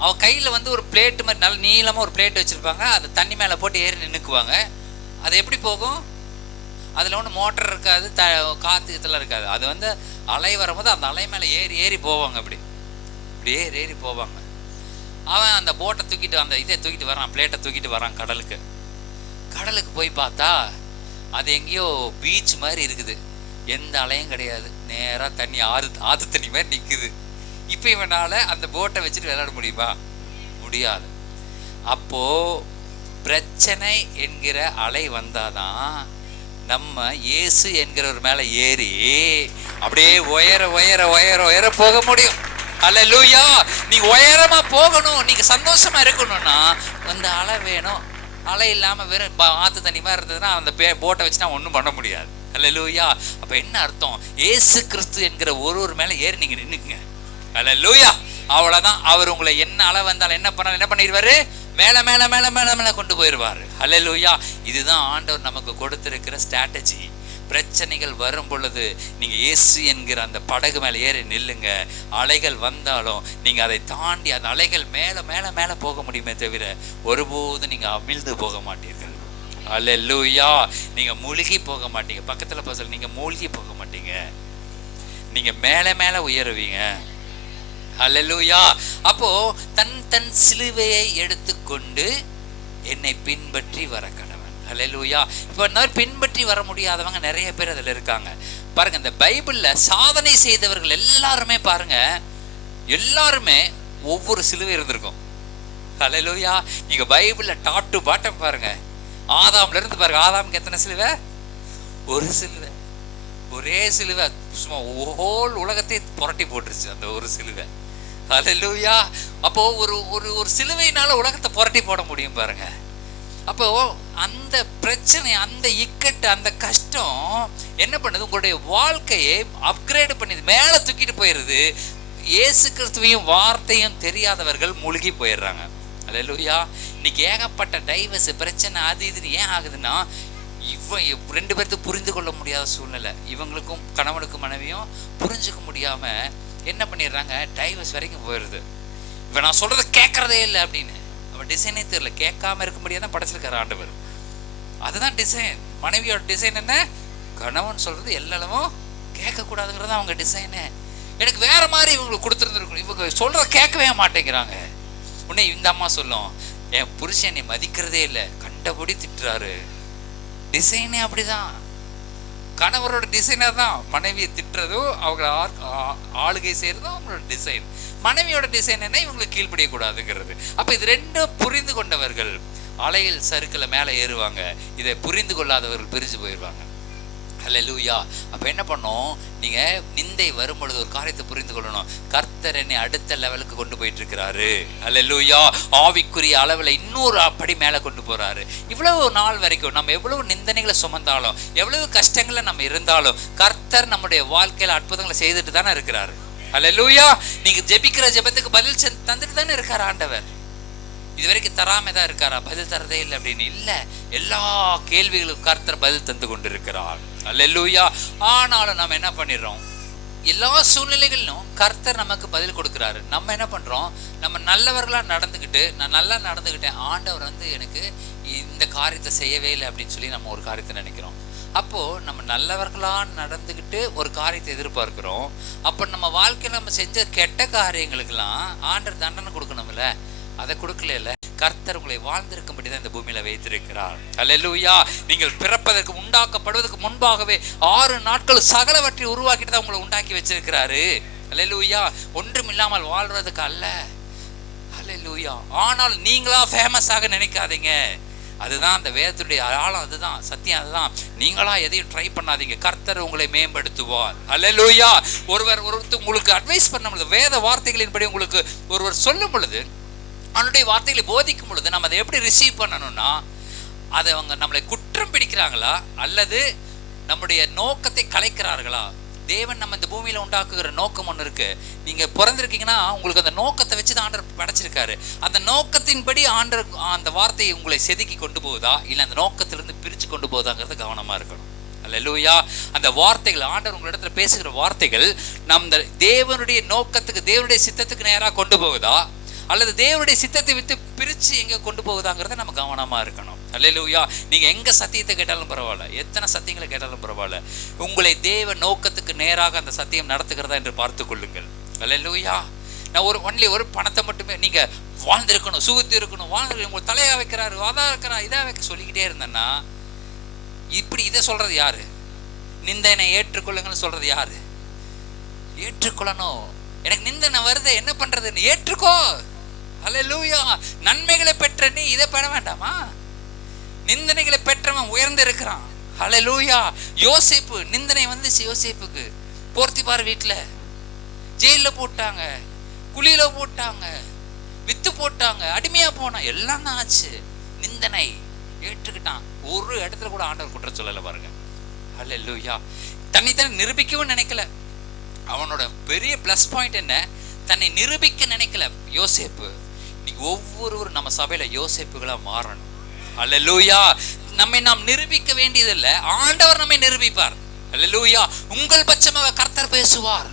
அவன் கையில ஒரு பிளேட்டு மாதிரி நல்ல நீளமா ஒரு பிளேட் வச்சிருப்பாங்க, அதை தண்ணி மேல போட்டு ஏறி நின்னுக்குவாங்க. அது எப்படி போகும்? அதுல ஒன்றும் மோட்டர் இருக்காது, காத்து இதெல்லாம் இருக்காது. அது அலை வரும்போது அந்த அலை மேல ஏறி போவாங்க, இப்படியே ஏறி போவாங்க. அவன் அந்த போட்டை தூக்கிட்டு அந்த இதை தூக்கிட்டு வரான், பிளேட்டை தூக்கிட்டு வரான் கடலுக்கு போய் பார்த்தா அது எங்கேயோ பீச் மாதிரி இருக்குது, எந்த அலையும் கிடையாது, நேரா தண்ணி ஆத்து தண்ணி மாதிரி நிக்குது. இப்ப இவனால அந்த போட்டை வச்சுட்டு விளையாட முடியுமா? முடியாது. அப்போ பிரச்சனை என்கிற அலை வந்தாதான் நம்ம இயேசு என்கிறவர் மேல ஏறி அப்படியே உயர போக முடியும். அல்லேலூயா. நீங்க உயரமா போகணும், நீங்க சந்தோஷமா இருக்கணும்னா அந்த அலை வேணும். அலை இல்லாம வெறும் ஆத்து தண்ணி மாதிரி இருந்ததுன்னா அந்த போட்டை வச்சுனா ஒன்றும் பண்ண முடியாது. அல்லேலூயா. அப்ப என்ன அர்த்தம்? இயேசு கிறிஸ்து என்கிற ஒரு மேல ஏறி நீங்க நின்னுக்குங்க. அல்லேலூயா. அவ்வளவுதான். அவர் உங்களை என்ன அலை வந்தாலும் என்ன பண்ணிடுவாரு? மேல மேல மேல மேல மேல கொண்டு போயிடுவாரு. அல்லேலூயா. இதுதான் ஆண்டவர் நமக்கு கொடுத்திருக்கிற ஸ்ட்ராட்டஜி. பிரச்சனைகள் வரும் பொழுது நீங்க இயேசு என்கிற அந்த படகு மேல ஏறி நில்லுங்க. அலைகள் வந்தாலும் நீங்க அதை தாண்டி அந்த அலைகள் மேல மேல மேல போக முடியுமே தவிர ஒருபோது நீங்க அமிழ்ந்து போக மாட்டீர்கள். அல்லேலூயா. நீங்க மூழ்கி போக மாட்டீங்க. பக்கத்துல சொல்ல, நீங்க மூழ்கி போக மாட்டீங்க, நீங்க மேல மேல உயருவீங்க. அல்லேலூயா. அப்போ தன் சிலுவையை எடுத்துக்கொண்டு என்னை பின்பற்றி வர கடவன். அல்லேலூயா. இப்போ பின்பற்றி வர முடியாதவங்க நிறைய பேர் அதுல இருக்காங்க பாருங்க. இந்த பைபிள்ல சாதனை செய்தவர்கள் எல்லாருமே பாருங்க, எல்லாருமே ஒவ்வொரு சிலுவை இருந்திருக்கும். ஹல்லேலூயா. நீங்க பைபிள்ல டாப் டு பாட்டம் பாருங்க, ஆதாம்ல இருந்து பாருங்க. ஆதாமுக்கு எத்தனை சிலுவை? ஒரு சிலுவை, ஒரே சிலுவை. சும்மா ஹோல் உலகத்தை புரட்டி போட்டுருச்சு அந்த ஒரு சிலுவை. ஹல்லேலூயா. அப்போ ஒரு ஒரு ஒரு சிலுவையினால உலகத்தை புரட்டி போட முடியும் பாருங்க. அப்போ அந்த பிரச்சனை, அந்த இக்கட்டு, அந்த கஷ்டம் என்ன பண்ணுது? உங்களுடைய வாழ்க்கையை அப்கிரேட் பண்ணிது, மேல தூக்கிட்டு போயிருது. இயேசு கிறிஸ்துவையும் வார்த்தையும் தெரியாதவர்கள் மூழ்கி போயிடுறாங்க. ஹல்லேலூயா. இன்னைக்கு ஏகப்பட்ட டைவர்ஸ் பிரச்சனை அது இதுன்னு ஏன் ஆகுதுன்னா, ரெண்டு பேர்த்துக்கு புரிந்து கொள்ள முடியாத சூழ்நிலை. இவங்களுக்கும் கணவனுக்கும் மனைவியும் புரிஞ்சுக்க முடியாம என்ன பண்ணிடுறாங்க, டைவர்ஸ் வரைக்கும் போயிடுது. இவன் நான் சொல்றதை கேட்கறதே இல்லை அப்படின்னு. அவன் டிசைனே தெரியல, கேட்காம இருக்க முடியாதான் படைச்சிருக்காரு ஆண்டவர். அதுதான் டிசைன். மனைவியோட டிசைன் என்ன? கணவன் சொல்றது எல்லாமும் கேட்கக்கூடாதுங்கிறது அவங்க டிசைனு. எனக்கு வேற மாதிரி இவங்களுக்கு கொடுத்துருந்துருக்கணும், இவங்க சொல்றத கேட்கவே மாட்டேங்கிறாங்க. உடனே இந்த அம்மா சொல்லும், என் புருஷன் நீ மதிக்கிறதே இல்லை, கண்டபடி திட்டுறாரு. டிசைனே அப்படிதான். கணவரோட டிசைனர் தான் மனைவியை திட்டுறதும் அவங்கள ஆளுகை செய்யறதும் அவங்களோட டிசைன். மனைவியோட டிசைன் என்ன? இவங்களுக்கு கீழ்ப்படியக்கூடாதுங்கிறது. அப்ப இது ரெண்டும் புரிந்து கொண்டவர்கள் அலையில் சறுக்கல மேலே ஏறுவாங்க. இதை புரிந்து கொள்ளாதவர்கள் பிரிஞ்சு போயிடுவாங்க. ஹல்லேலூயா. அப்ப என்ன பண்ணோம்? நீங்க நிந்தை வரும் பொழுது ஒரு காரியத்தை புரிந்து கொள்ளணும். கர்த்தர் என்னை அடுத்த லெவலுக்கு கொண்டு போயிட்டு இருக்கிறாரு. ஹல்லேலூயா. ஆவிக்குரிய அளவில் இன்னொரு படி மேலே கொண்டு போறாரு. இவ்வளவு நாள் வரைக்கும் நம்ம எவ்வளவு நிந்தனைகளை சுமந்தாலும், எவ்வளவு கஷ்டங்களை நம்ம இருந்தாலும், கர்த்தர் நம்முடைய வாழ்க்கையில அற்புதங்களை செய்துட்டு தானே இருக்கிறாரு. ஹல்லேலூயா. நீங்க ஜெபிக்கிற ஜெபத்துக்கு பதில் தந்துட்டு தானே இருக்காரு ஆண்டவர். இது வரைக்கும் தராம தான் இருக்காரா? பதில் தரதே இல்லை அப்படின்னு இல்லை. எல்லா கேள்விகளுக்கும் கர்த்தர் பதில் தந்து கொண்டு இருக்கிறார். ஹல்லேலூயா. ஆனாலும் நம்ம என்ன பண்ணிடுறோம்? எல்லா சூழ்நிலைகளிலும் கர்த்தர் நமக்கு பதில் கொடுக்கிறாரு. நம்ம என்ன பண்றோம்? நம்ம நல்லவர்களா நடந்துக்கிட்டு, நான் நல்லா நடந்துக்கிட்டேன், ஆண்டவர் எனக்கு இந்த காரியத்தை செய்யவே இல்லை அப்படின்னு சொல்லி நம்ம ஒரு காரியத்தை நினைக்கிறோம். அப்போ நம்ம நல்லவர்களா நடந்துக்கிட்டு ஒரு காரியத்தை எதிர்பார்க்கிறோம். அப்போ நம்ம வாழ்க்கையில் நம்ம செஞ்ச கெட்ட காரியங்களுக்கெல்லாம் ஆண்டவர் தண்டனை கொடுக்கணும்ல, அதை கொடுக்கல. கர்த்தர் உங்களை வாழ்ந்திருக்கும்படி தான் இந்த பூமியில வைத்திருக்கிறார். ஹல்லேலூயா. நீங்கள் பிறப்பதற்கு உண்டாக்கப்படுவதற்கு முன்பாகவே 6 நாட்கள் சகலவற்றை உருவாக்கிட்டு தான் உங்களை உண்டாக்கி வச்சிருக்கிறாரு. ஹல்லேலூயா. ஒன்றும் இல்லாமல் வாழ்றதுக்கு அல்ல. ஹல்லேலூயா. ஆனால் நீங்களா ஃபேமஸ் ஆக நினைக்காதீங்க. அதுதான் அந்த வேதத்துடைய ஆழம், அதுதான் சத்தியம், அதுதான். நீங்களா எதையும் ட்ரை பண்ணாதீங்க. கர்த்தர் உங்களை மேம்படுத்துவார். ஹல்லேலூயா. ஒருவர் உங்களுக்கு அட்வைஸ் பண்ணும் பொழுது, வேத வார்த்தைகளின்படி உங்களுக்கு ஒருவர் சொல்லும் பொழுது, அவனுடைய வார்த்தைகளை போதிக்கும் பொழுது நம்ம அதை எப்படி ரிசீவ் பண்ணணும்னா, அதை அவங்க நம்மளை குற்றம் பிடிக்கிறாங்களா அல்லது நம்முடைய நோக்கத்தை கலைக்கிறார்களா? தேவன் நம்ம இந்த பூமியில உண்டாக்குகிற நோக்கம் ஒன்று இருக்கு. நீங்க பிறந்திருக்கீங்கன்னா உங்களுக்கு அந்த நோக்கத்தை வச்சுதான் ஆண்டவர் படைச்சிருக்காரு. அந்த நோக்கத்தின்படி ஆண்டவர் அந்த வார்த்தையை உங்களை செதுக்கி கொண்டு போகுதா இல்லை அந்த நோக்கத்திலிருந்து பிரிச்சு கொண்டு போகுதாங்கிறது கவனமா இருக்கணும். அல்லேலூயா. அந்த வார்த்தைகள், ஆண்டவர் உங்களிடத்துல பேசுகிற வார்த்தைகள் நம்ம தேவனுடைய நோக்கத்துக்கு, தேவனுடைய சித்தத்துக்கு நேராக கொண்டு போகுதா அல்லது தேவனுடைய சித்தத்தை விட்டு பிரிச்சு எங்க கொண்டு போகுதாங்கிறத நம்ம கவனமா இருக்கணும். அல்லேலூயா. நீங்க எங்க சத்தியத்தை கேட்டாலும் பரவாயில்ல, எத்தனை சத்தியங்களை கேட்டாலும் பரவாயில்ல, உங்களை தேவ நோக்கத்துக்கு நேராக அந்த சத்தியம் நடத்துகிறதா என்று பார்த்து கொள்ளுங்கள். அல்லேலூயா. நான் ஒரு பணத்தை மட்டுமே நீங்க வாழ்ந்திருக்கணும், சுகத்து இருக்கணும், வாழ்ந்து உங்களை தலையா வைக்கிறாரு, அதான் வைக்கிறா, இதா வைக்க சொல்லிக்கிட்டே இருந்தேன்னா, இப்படி இதை சொல்றது யாரு? நிந்தனை ஏற்றுக்கொள்ளுங்கன்னு சொல்றது யாரு? ஏற்றுக்கொள்ளணும். எனக்கு நிந்தனை வருது, என்ன பண்றதுன்னு ஏற்றுக்கோ. ஹல்லேலூயா. நன்மைகளை பெற்ற நீ இதை பெற வேண்டாமா? நிந்தனைகளை பெற்றவன் உயர்ந்து இருக்கிறான். ஹல்லேலூயா. யோசேப்பு, நிந்தனை வந்துச்சு யோசேப்புக்கு. போர்த்திபார் வீட்டுல ஜெயில போட்டாங்க, குழியில போட்டாங்க, வித்து போட்டாங்க, அடிமையா போனான், எல்லாம் தான் ஆச்சு. நிந்தனை ஏற்றுக்கிட்டான். ஒரு இடத்துல கூட ஆண்டவர் குற்றம் சொல்லல பாருங்க. ஹல்லேலூயா. தன்னை நிரூபிக்கவும் நினைக்கல. அவனோட பெரிய பிளஸ் பாயிண்ட் என்ன? தன்னை நிரூபிக்க நினைக்கல யோசேப்பு. ஒவ்வொருவரும் நம்ம சபையில யோசேப்புகளா மாறணும். அல்லேலூயா. நம்மை நாம் நிரூபிக்க வேண்டியதில்லை, ஆண்டவர் நம்மை நிரூபிப்பார். அல்லேலூயா. உங்கள் பட்சமாக கர்த்தர் பேசுவார்.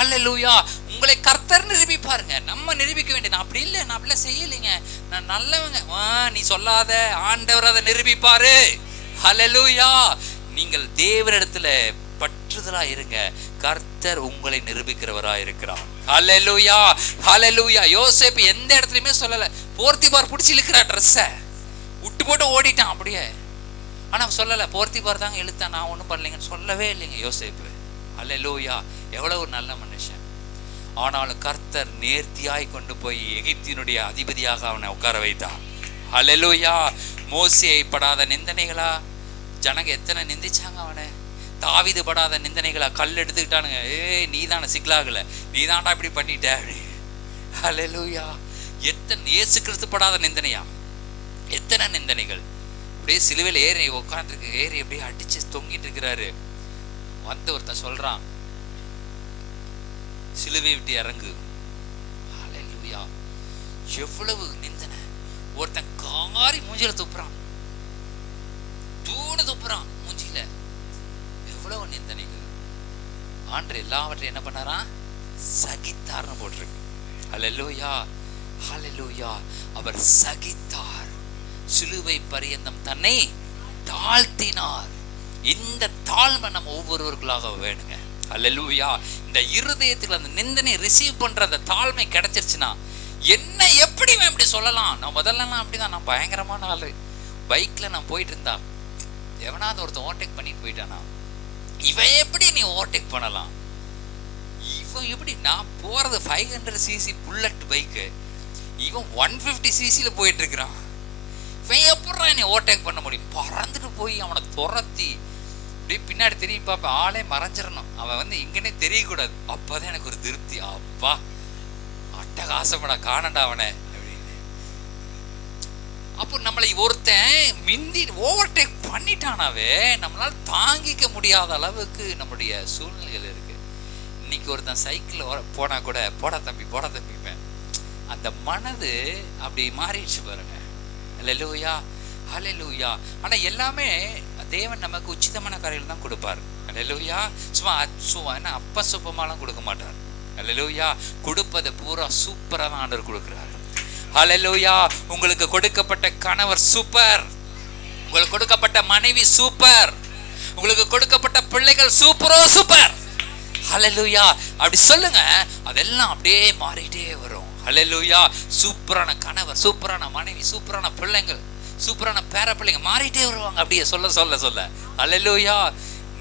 அல்லேலூயா. உங்களை கர்த்தர் நிரூபிப்பாருங்க. நம்ம நிரூபிக்க வேண்டிய, நான் அப்படி இல்லை, நான் அப்படிலாம் செய்யலைங்க, நான் நல்லவங்க, நீ சொல்லாத, ஆண்டவர் அதை நிரூபிப்பாரு. அல்லேலூயா. நீங்கள் தேவனிடத்துல பற்றுதலா இருங்க, கர்த்தர் உங்களை நிரூபிக்கிறவரா இருக்கிறார். ஹல்லேலூயா. ஹல்லேலூயா. யோசேப்பு எந்த இடத்துலயுமே சொல்லல, போர்த்திபார் பிடிச்சி இழுக்கிற ட்ரெஸ்ஸை விட்டு போட்டு ஓடிட்டான் அப்படியே. ஆனா சொல்லல, போர்த்திபார் தாங்க இழுத்தான், நான் ஒன்றும் பண்ணலைங்கன்னு சொல்லவே இல்லைங்க யோசேப்பு. ஹல்லேலூயா. எவ்வளவு நல்ல மனுஷன். ஆனாலும் கர்த்தர் நேர்த்தியாய் கொண்டு போய் எகிப்தினுடைய அதிபதியாக அவனை உட்கார வைத்தார். ஹல்லேலூயா. மோசேயை படாத நிந்தனைகளா ஜனங்க எத்தனை நிந்திச்சாங்க அவனை. தாவீது படாத நிந்தனைகளா கல் எடுத்துக்கிட்டானுங்க. நீ தானே சிக்கலாகல, நீ தான்டா இப்படி பண்ணிட்ட அப்படி. ஹல்லேலூயா. எத்தனை இயேசு கிறிஸ்து படாத நிந்தனையா, எத்தனை நிந்தனைகள். அப்படியே சிலுவையில் ஏறி உட்காந்துருக்கு, ஏறி அப்படியே அடிச்சு தொங்கிட்டு இருக்கிறாரு. வந்து ஒருத்தன் சொல்றான், சிலுவை விட்டு இறங்கு. ஹல்லேலூயா. எவ்வளவு நிந்தனை. ஒருத்தன் காரி மூஞ்சில துப்புறான், தூணு துப்புறான் மூஞ்சில. எவ்வளவு நிந்தனைகள். ஆண்டவர் எல்லாவற்றையும் என்ன பண்ணாராம், சகித்தார்னு போட்டிருக்கு. ஹல்லேலூயா. ஹல்லேலூயா. அவர் சகித்தார், சிலுவை பரியந்தம் தன்னை தாழ்த்தினார். இந்த தாழ்மை நம்ம ஒவ்வொருவர்களாக வேணுங்க. ஹல்லேலூயா. இந்த இருதயத்துக்கு அந்த நிந்தனை ரிசீவ் பண்ற அந்த தாழ்மை கிடைச்சிருச்சுன்னா என்ன எப்படி இப்படி சொல்லலாம். நான் முதல்லாம் அப்படிதான், நான் பயங்கரமான ஆளு. பைக்ல நான் போயிட்டு இருந்தா எவனாவது ஒருத்தன் ஓவர்டேக் பண்ணிட்டு போயிட்டானா, இவன் எப்படி நீ ஓவர்டேக் பண்ணலாம், இவன் எப்படி, நான் போறது 500cc புல்லட் பைக்கு, இவன் 150cc போயிட்டு இருக்கிறான், இவன் எப்படி நீ ஓவர்டேக் பண்ண முடியும். பறந்துட்டு போய் அவனை துரத்தி அப்படியே பின்னாடி திரும்பி பார்ப்பேன், ஆளே மறைஞ்சிடணும், அவன் வந்து எங்கன்னே தெரியக்கூடாது. அப்பதான் எனக்கு ஒரு திருப்தி, அப்பா அட்டகாசப்படா காணண்டா அவனை அப்படின்னு. அப்போ நம்மளை ஒருத்தன் மிந்தி ஓவர்டேக் பண்ணிட்டானாவே நம்மளால தாங்கிக்க முடியாத அளவுக்கு நம்முடைய சூழ்நிலைகள் இருக்கு. இன்னைக்கு ஒருத்தன் சைக்கிள் போனா கூட போடா தம்பி தம்பிப்பேன். அந்த மனது அப்படி மாறிடுச்சு பாருங்க. ஹல்லேலூயா. ஹல்லேலூயா. ஆனா எல்லாமே தேவன் நமக்கு உச்சிதமான காரியங்கள் தான் கொடுப்பார். ஹல்லேலூயா. சும்மா என்ன அப்ப சுப்பமாலாம் கொடுக்க மாட்டார். ஹல்லேலூயா. கொடுப்பதை பூரா சூப்பரா தான் ஆண்டவர் கொடுக்கிறார். ஹல்லேலூயா. உங்களுக்கு கொடுக்கப்பட்ட கணவர் சூப்பர், உங்களுக்கு கொடுக்கப்பட்ட மனைவி சூப்பர், உங்களுக்கு கொடுக்கப்பட்ட பிள்ளைகள் சூப்பரோ சூப்பர். ஹல்லேலூயா. அப்படி சொல்லுங்க, அதெல்லாம் அப்படியே மாறிட்டே வரும். ஹல்லேலூயா. சூப்பரான கணவர், சூப்பரான மனைவி, சூப்பரான பிள்ளைங்கள், சூப்பரான பேர பிள்ளைங்க மாறிட்டே வருவாங்க. அப்படியே சொல்ல சொல்ல சொல்ல. ஹல்லேலூயா.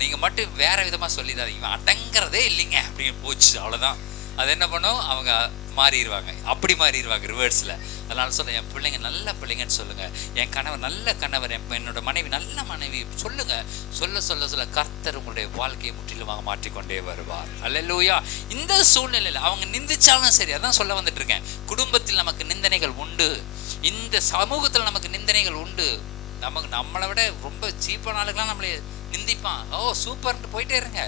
நீங்க மட்டும் வேற விதமா சொல்லிடாதீங்க, அடங்கிறதே இல்லைங்க அப்படின்னு போச்சு, அவ்வளவுதான். அது என்ன பண்ணும், அவங்க மாறிடுவாங்க, அப்படி மாறிடுவாங்க ரிவர்ஸ்ல. அதனால சொல்ல, என் பிள்ளைங்க நல்ல பிள்ளைங்கன்னு சொல்லுங்க, என் கணவர் நல்ல கணவர், என்னோட மனைவி நல்ல மனைவி சொல்லுங்க. சொல்ல சொல்ல சொல்ல கர்த்தர் உங்களுடைய வாழ்க்கையை முற்றிலுமாக மாற்றிக்கொண்டே வருவார். ஹல்லேலூயா. இந்த சூழ்நிலையில் அவங்க நிந்திச்சாலும் சரி, அதான் சொல்ல வந்துட்டு இருக்கேன். குடும்பத்தில் நமக்கு நிந்தனைகள் உண்டு, இந்த சமூகத்தில் நமக்கு நிந்தனைகள் உண்டு. நம்மளை விட ரொம்ப சீப்பான ஆளுக்கெல்லாம் நம்மளை நிந்திப்பான். ஓ சூப்பர்ன்ட்டு போயிட்டே இருங்க,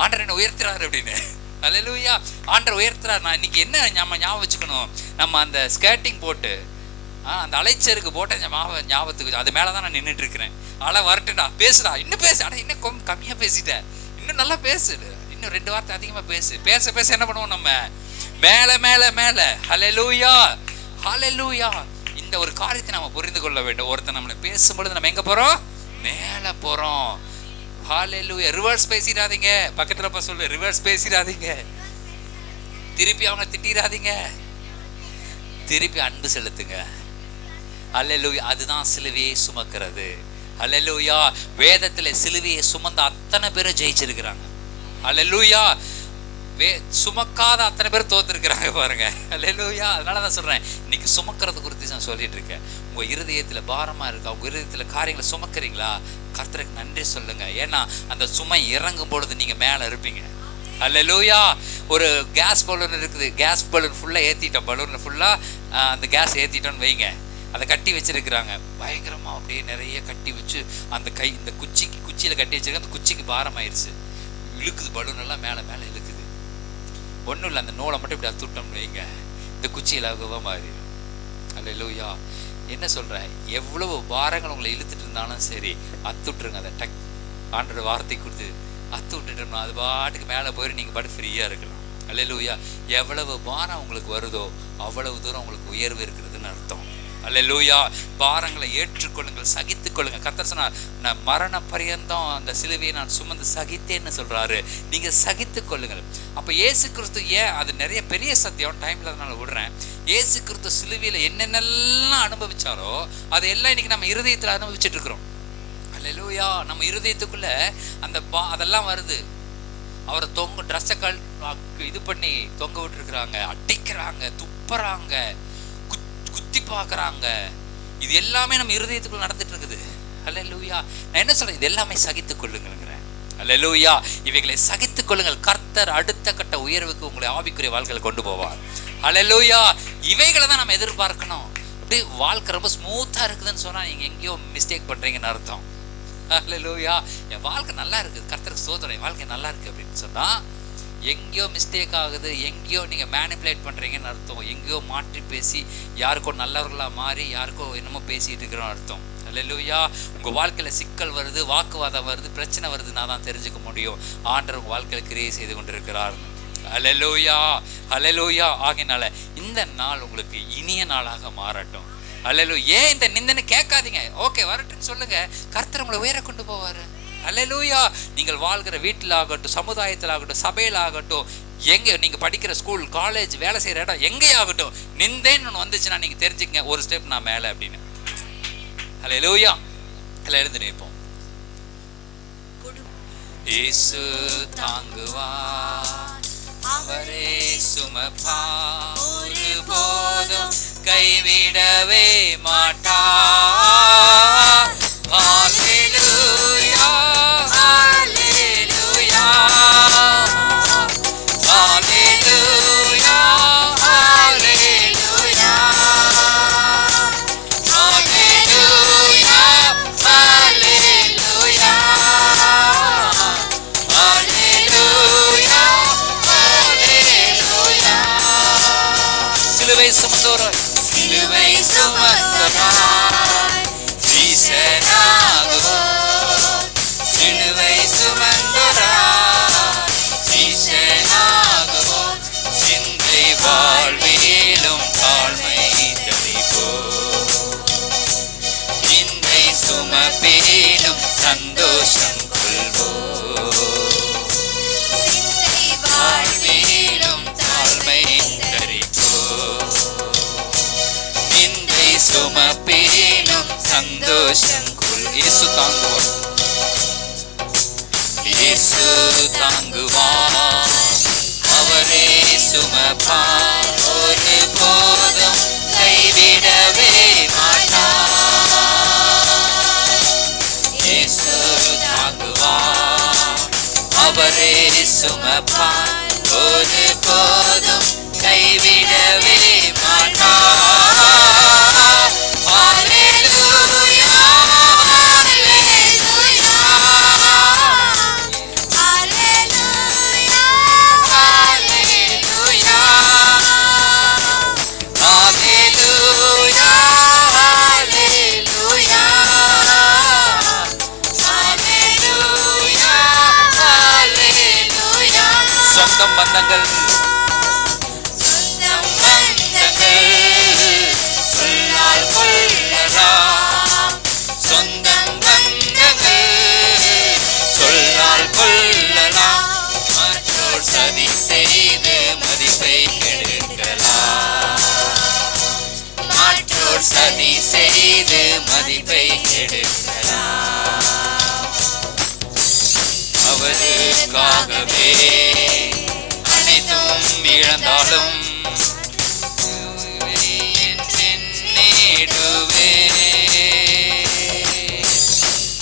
ஆண்டவர் என்ன உயர்த்துறாரு அப்படின்னு. ஹல்லேலூயா. ஆண்டவர் உயர்த்துறாரு. நான் இன்னைக்கு என்ன நம்ம ஞாபகம் வச்சுக்கணும், நம்ம அந்த ஸ்கேட்டிங் போட்டு அந்த அலைச்சருக்கு போட்ட ஞாபகத்துக்கு அது மேலே தான் நான் நின்றுட்டு இருக்கிறேன். அலை வரட்டுடா, பேசுடா, இன்னும் பேசு, அட இன்னும் கம்மியாக பேசிட்டேன், இன்னும் நல்லா பேசு, இன்னும் 2 வார்த்தை அதிகமாக பேசு. பேச பேச என்ன பண்ணுவோம் நம்ம, மேலே மேலே மேலே. ஹல்லேலூயா. ஹல்லேலூயா. இந்த ஒரு காரியத்தை நம்ம புரிந்து கொள்ள வேண்டும். ஒருத்தர் நம்மளை பேசும்பொழுது நம்ம எங்க போறோம், மேலே போறோம். ஹல்லேலூயா. ரிவர்ஸ் பேசிடாதீங்க, பக்கத்துல போய் சொல்லு, ரிவர்ஸ் பேசிடாதீங்க. திருப்பி அவங்க திட்டிடாதீங்க, திருப்பி அன்பு செலுத்துங்க. ஹல்லேலூயா. அதுதான் சிலுவையை சுமக்கிறது. ஹல்லேலூயா. வேதத்துல சிலுவையை சுமந்த அத்தனை பேரும் ஜெயிச்சிருக்கிறாங்க. ஹல்லேலூயா. சுமக்காத அத்தனை பேர் தோத்துருக்கிறாங்க பாருங்க. ஹல்லேலூயா. அதனால தான் சொல்றேன், இன்னைக்கு சுமக்கிறது குறித்து நான் சொல்லிட்டு இருக்கேன். உங்க இருதயத்துல பாரமா இருக்கா, உங்க இருதயத்துல காரியங்களை சுமக்கிறீங்களா, கர்த்தருக்கு நன்றி சொல்லுங்க. ஏன்னா அந்த சுமை இறங்கும் பொழுது நீங்க மேல இருப்பீங்க. ஹல்லேலூயா. ஒரு கேஸ் பலூன் இருக்குது, கேஸ் பலூன் ஃபுல்லா ஏத்திட்டோம், பலூன்ல ஃபுல்லா அந்த கேஸ் ஏத்திட்டோன்னு வைங்க, அதை கட்டி வச்சிருக்கிறாங்க பயங்கரமா, அப்படியே நிறைய கட்டி வச்சு அந்த இந்த குச்சியில கட்டி வச்சிருக்க, அந்த குச்சிக்கு பாரம் ஆயிடுச்சு, இழுக்குது, பலூன் எல்லாம் மேல மேல இழுக்குது. ஒன்றும் இல்லை, அந்த நூலை மட்டும் இப்படி அத்துட்டோம்னு வைங்க, இந்த குச்சியில் அகவா மாறிடும். ஹல்லேலூயா. என்ன சொல்கிறேன், எவ்வளவு பாரங்கள் உங்களை இழுத்துட்டு இருந்தாலும் சரி, அத்துட்ருங்க. அதை டக் ஆண்டோட வார்த்தை கொடுத்து அத்து விட்டுட்டோம்னா அது பாட்டுக்கு மேலே போயிட்டு நீங்கள் பாட்டு ஃப்ரீயாக இருக்கலாம். ஹல்லேலூயா. எவ்வளவு பாரம் உங்களுக்கு வருதோ அவ்வளவு தூரம் உங்களுக்கு உயர்வு இருக்கிறதுன்னு அர்த்தம். ஹல்லேலூயா. பாரங்களை ஏற்றுக்கொள்ளுங்கள், சகித்து கொள்ளுங்க. கர்த்தர் சொன்னார், நான் மரண பரியந்தம் அந்த சிலுவையை நான் சுமந்து சகித்தேன்னு சொல்றாரு. நீங்க சகித்து கொள்ளுங்கள். அப்ப இயேசு கிறிஸ்து, ஏன் அது நிறைய பெரிய சத்தியம், டைம்ல அதனால விடுறேன். இயேசு கிறிஸ்து சிலுவையில என்னென்னலாம் அனுபவிச்சாரோ அதெல்லாம் இன்னைக்கு நம்ம இருதயத்துல அனுபவிச்சுட்டு இருக்கிறோம். ஹல்லேலூயா. நம்ம இருதயத்துக்குள்ள அந்த அதெல்லாம் வருது. அவரை ட்ரெஸ்ஸை இது பண்ணி தொங்க விட்டுருக்குறாங்க, அடிக்கிறாங்க, துப்புறாங்க, குத்தி பார்க்குறாங்க. இது எல்லாமே நம்ம இருதயத்துக்குள்ள நடந்துட்டு இருக்குது. அல்லேலூயா. நான் என்ன சொல்றேன், இது எல்லாமே சகித்துக் கொள்ளுங்கிறேன். அல்லேலூயா. இவைகளை சகித்துக் கொள்ளுங்கள். கர்த்தர் அடுத்த கட்ட உயர்வுக்கு உங்களை ஆவிக்குரிய வாழ்க்கையில கொண்டு போவார். அல்லேலூயா. இவைகளை தான் நம்ம எதிர்பார்க்கணும். அப்படியே வாழ்க்கை ரொம்ப ஸ்மூத்தா இருக்குதுன்னு சொன்னா நீங்க எங்கேயோ மிஸ்டேக் பண்றீங்கன்னு அர்த்தம். அல்லேலூயா. என் வாழ்க்கை நல்லா இருக்குது, கர்த்தருக்கு ஸ்தோத்திரம், என் வாழ்க்கை நல்லா இருக்கு அப்படின்னு சொன்னா எங்கேயோ மிஸ்டேக் ஆகுது, எங்கேயோ நீங்க மேனிபுலேட் பண்றீங்கன்னு அர்த்தம். எங்கேயோ மாற்றி பேசி யாருக்கோ நல்லவர்களா மாறி யாருக்கோ என்னமோ பேசிட்டு இருக்கிறோம் அர்த்தம். அல்லேலூயா. உங்க வாழ்க்கையில சிக்கல் வருது, வாக்குவாதம் வருது, பிரச்சனை வருதுன்னா தான் தெரிஞ்சுக்க முடியும் ஆண்டவர் உங்க வாழ்க்கையில கிரியை செய்து கொண்டிருக்கிறார். அல்லேலூயா. அல்லேலூயா. ஆகையினால இந்த நாள் உங்களுக்கு இனிய நாளாக மாறட்டும். அல்லேலூயா. ஏன் இந்த நிந்தனை கேட்காதீங்க, ஓகே வரட்டுன்னு சொல்லுங்க, கர்த்தர் உங்களை உயர கொண்டு போவாரு. அல்லேலூயா. நீங்கள் வாழ்கிற வீட்டில் ஆகட்டும், சமுதாயத்தில் ஆகட்டும், சபையில் ஆகட்டும், எங்க நீங்க படிக்கிற ஸ்கூல், காலேஜ், வேலை செய்யற இடம் எங்கே ஆகட்டும், நிந்தேன்னு ஒன்று வந்துச்சுன்னா நீங்க தெரிஞ்சுக்கங்க, ஒரு ஸ்டெப் நான் மேலே அப்படின்னு. அல்லேலூயா. எல்லாம் எழுந்து நிற்போம். இயேசு தாங்குவார், அவரே சுமப்பார், ஒருபோதும் கைவிடவே மாட்டார். ஹல்லேலூயா. ஹல்லேலூயா. ஹல்லேலூயா. ஹல்லேலூயா. ஹல்லேலூயா. ஹல்லேலூயா. ஹல்லேலூயா. ஹல்லேலூயா. சிலுவை சுமந்தோராய், சிலுவை சுமந்தோராய் சீசனாகுவோம், சிலுவை சுமந்தோராய் சீசனாகுவோம், சிந்தை வாழ்விலும் தாழ்மை தரிப்போம், நிந்தை சுமப்பேனும் சந்தோஷம் கொள்வோம், சிந்தை வாழ்விலும் தாழ்மை தரிப்போம், நிந்தை சுமப்பேனும் சந்தோஷம் கொள். இயேசு தாங்குவார். இயேசு தாங்குவார், அவரே சுமப்பார், ஒருபோதும் கைவிடவே மாட்டார். இயேசு தாங்குவார், அவரே சுமப்பார், ஒருபோதும் கைவிடவே மாட்டார். ஹல்லேலூயா. ஹல்லேலூயா. ஹல்லேலூயா. ஹல்லேலூயா. ஹல்லேலூயா. ஹல்லேலூயா. ஹல்லேலூயா. ஹல்லேலூயா. சொந்தம் பந்தங்கள், சொந்தம் பந்தங்கள் சொல்லால் கொள்ளலாம், சொந்தம் பந்தங்கள் சொல்லால் கொள்ளலாம், மற்றோர் சதி செய்து மதிப்பை கெடுக்கலாம், மற்றோர் சதி செய்து மதிப்பை கெடுக்கலாம். அவருக்காகவே அனைத்தும் இழந்தாலும் நேடுவே,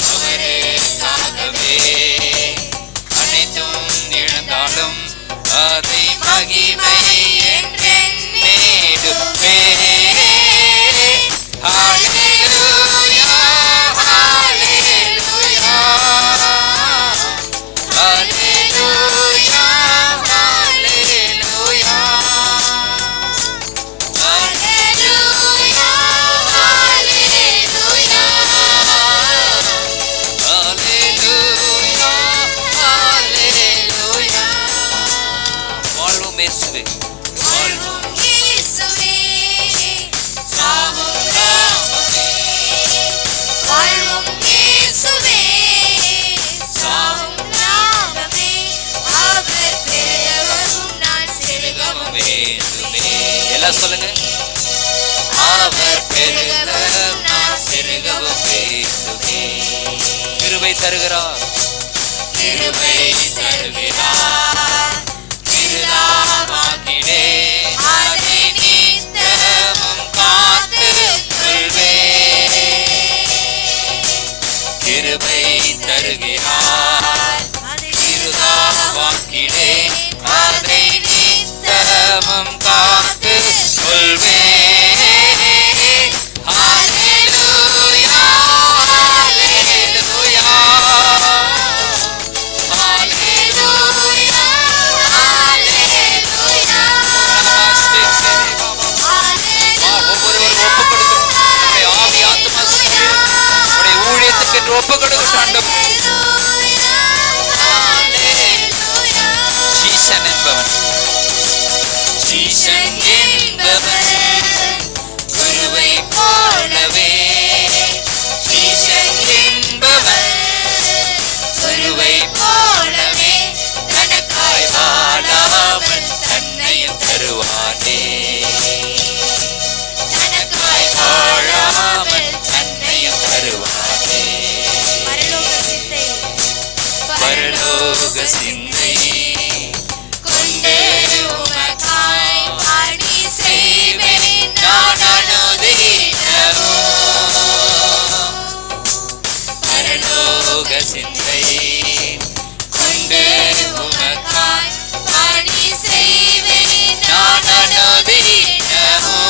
அவருக்காகவே அனைத்தும் இழந்தாலும் அதை மகிமை என்றென்னிடுவே. ஹல்லேலூயா. ஹல்லேலூயா. ஹல்லேலூயா. ஹல்லேலூயா. ஹல்லேலூயா. ஹல்லேலூயா. ஹல்லேலூயா. ஹல்லேலூயா. வாழ்வும் இயேசுவே, வாழ்வும் இயேசுவே, சாவும் நாமமே, வாழ்வும் இயேசுவே, சாவும் நாமமே, அவர் பெரியவரும் நான் சிறுகவும் வேண்டுமே. எல்லாம் சொல்லுங்க. அவர் பெரியவரும் நான் சிறுகவும் வேண்டுமே. கிருபை தருகிறார், கிருபை தருகிறார், ஒப்பு கொடுக்கட்டும் ஆண்டவரே. சீசன் என்பவன் சீசன் என்பவன் குருவை போலவே சீசன் என்பவன் குருவை போலவே தனக்காய் வாழாமல் தன்னையும் தருவானே. தனக்காய் வாழாமல் தன்னையும் தருவானே. பரலோக சிந்தை கொண்டு உமக்காய் பணி செய்வேன் நான் அனுதினமும். பரலோக சிந்தை கொண்டு உமக்காய் பணி செய்வேன் நான் அனுதினமும்.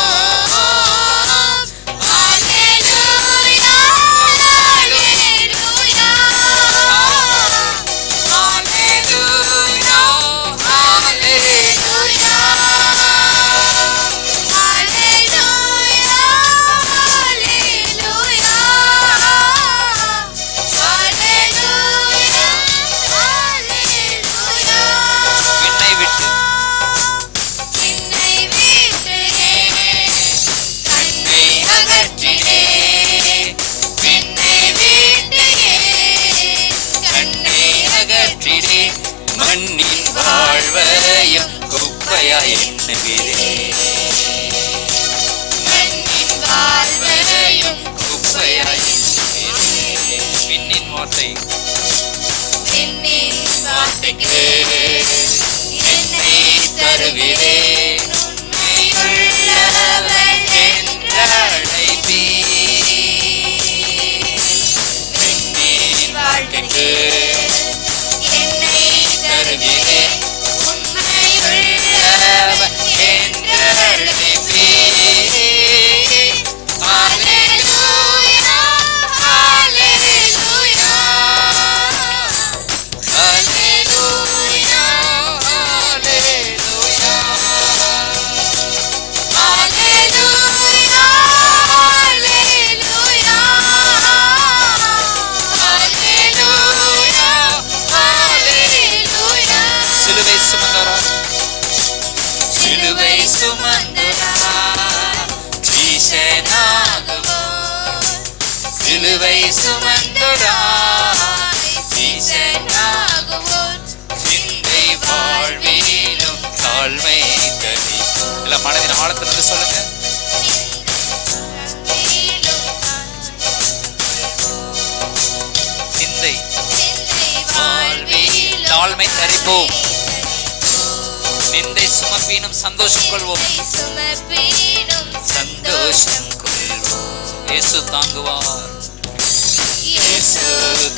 மண்ணின் வாழ்வையும் குப்பையா எண்ணுகிறே. மண்ணின் வாழ்வையும் குப்பையா எண்ணுகிறே. விண்ணின் வார்த்தை விண்ணின் வார்த்தைக்கு என்னை தருகிறேன். உண்மையுள்ளவள் என்றழைத்தீ. விண்ணின் வாழ்க்கைக்கு தருகிறேன். உண்மையுள்ளவன் என்றழைப்பீ. ஹல்லேலூயா ஹல்லேலூயா ஹல்லேலூயா ஹல்லேலூயா ஹல்லேலூயா ஹல்லேலூயா ஹல்லேலூயா. சிலுவை சுமந்தவராய் சிலுவை சுமந்தவராய் சீசனாகுவோம். சிலுவை சுமந்தவராய் சீசனாகுவோம். சிந்தை வாழ்விலும் தாழ்மை தரி. எல்லாம் மனதின் ஆழத்திலிருந்து சொல்லுங்க. சிந்தை வாழ்வில் தாழ்மை தரிப்போம். நிந்தை சுமப்பீனும் சந்தோஷம் கொள்வோம். சந்தோஷம் கொள்வோம். இயேசு தாங்குவார். இயேசு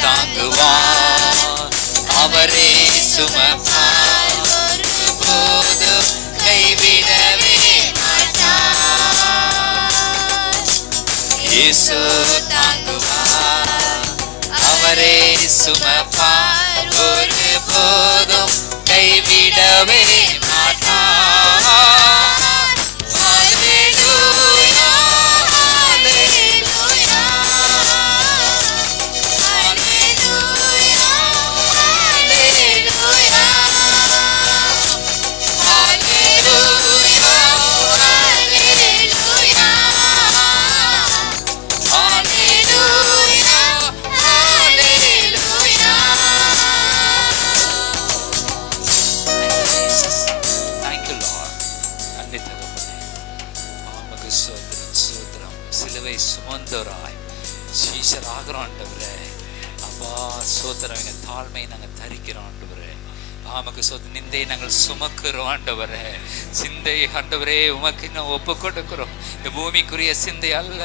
தாங்குவார். அவரே சுமப்பார். ஒருபோதும் கைவிடவே மாட்டார். இயேசு தாங்குவார். அவரே சுமப்பார். ஒருபோதும் கைவிடவே மாட்டார். ஹல்லேலூயா ஹல்லேலூயா ஹல்லேலூயா ஹல்லேலூயா ஹல்லேலூயா ஹல்லேலூயா ஹல்லேலூயா. Thank you Lord. நன்றி தகப்பனே. ஆமக்கு ஸ்தோத்திரம் ஸ்தோத்திரம். சிலுவை சுமந்தவராய் சீஷராகிறோம் ஆண்டவரே. அப்பா ஸ்தோத்திரம். எங்கள் தாழ்மையை நாங்கள் தரிக்கிறோம் ஆண்டவரே. ஆமக்கு சொத்து நிந்தை நாங்கள் சுமக்கிறோம் ஆண்டவரே. சிந்தை ஆண்டவரே உமக்கு இன்னும் ஒப்பு கொடுக்கிறோம். இந்த பூமிக்குரிய சிந்தை அல்ல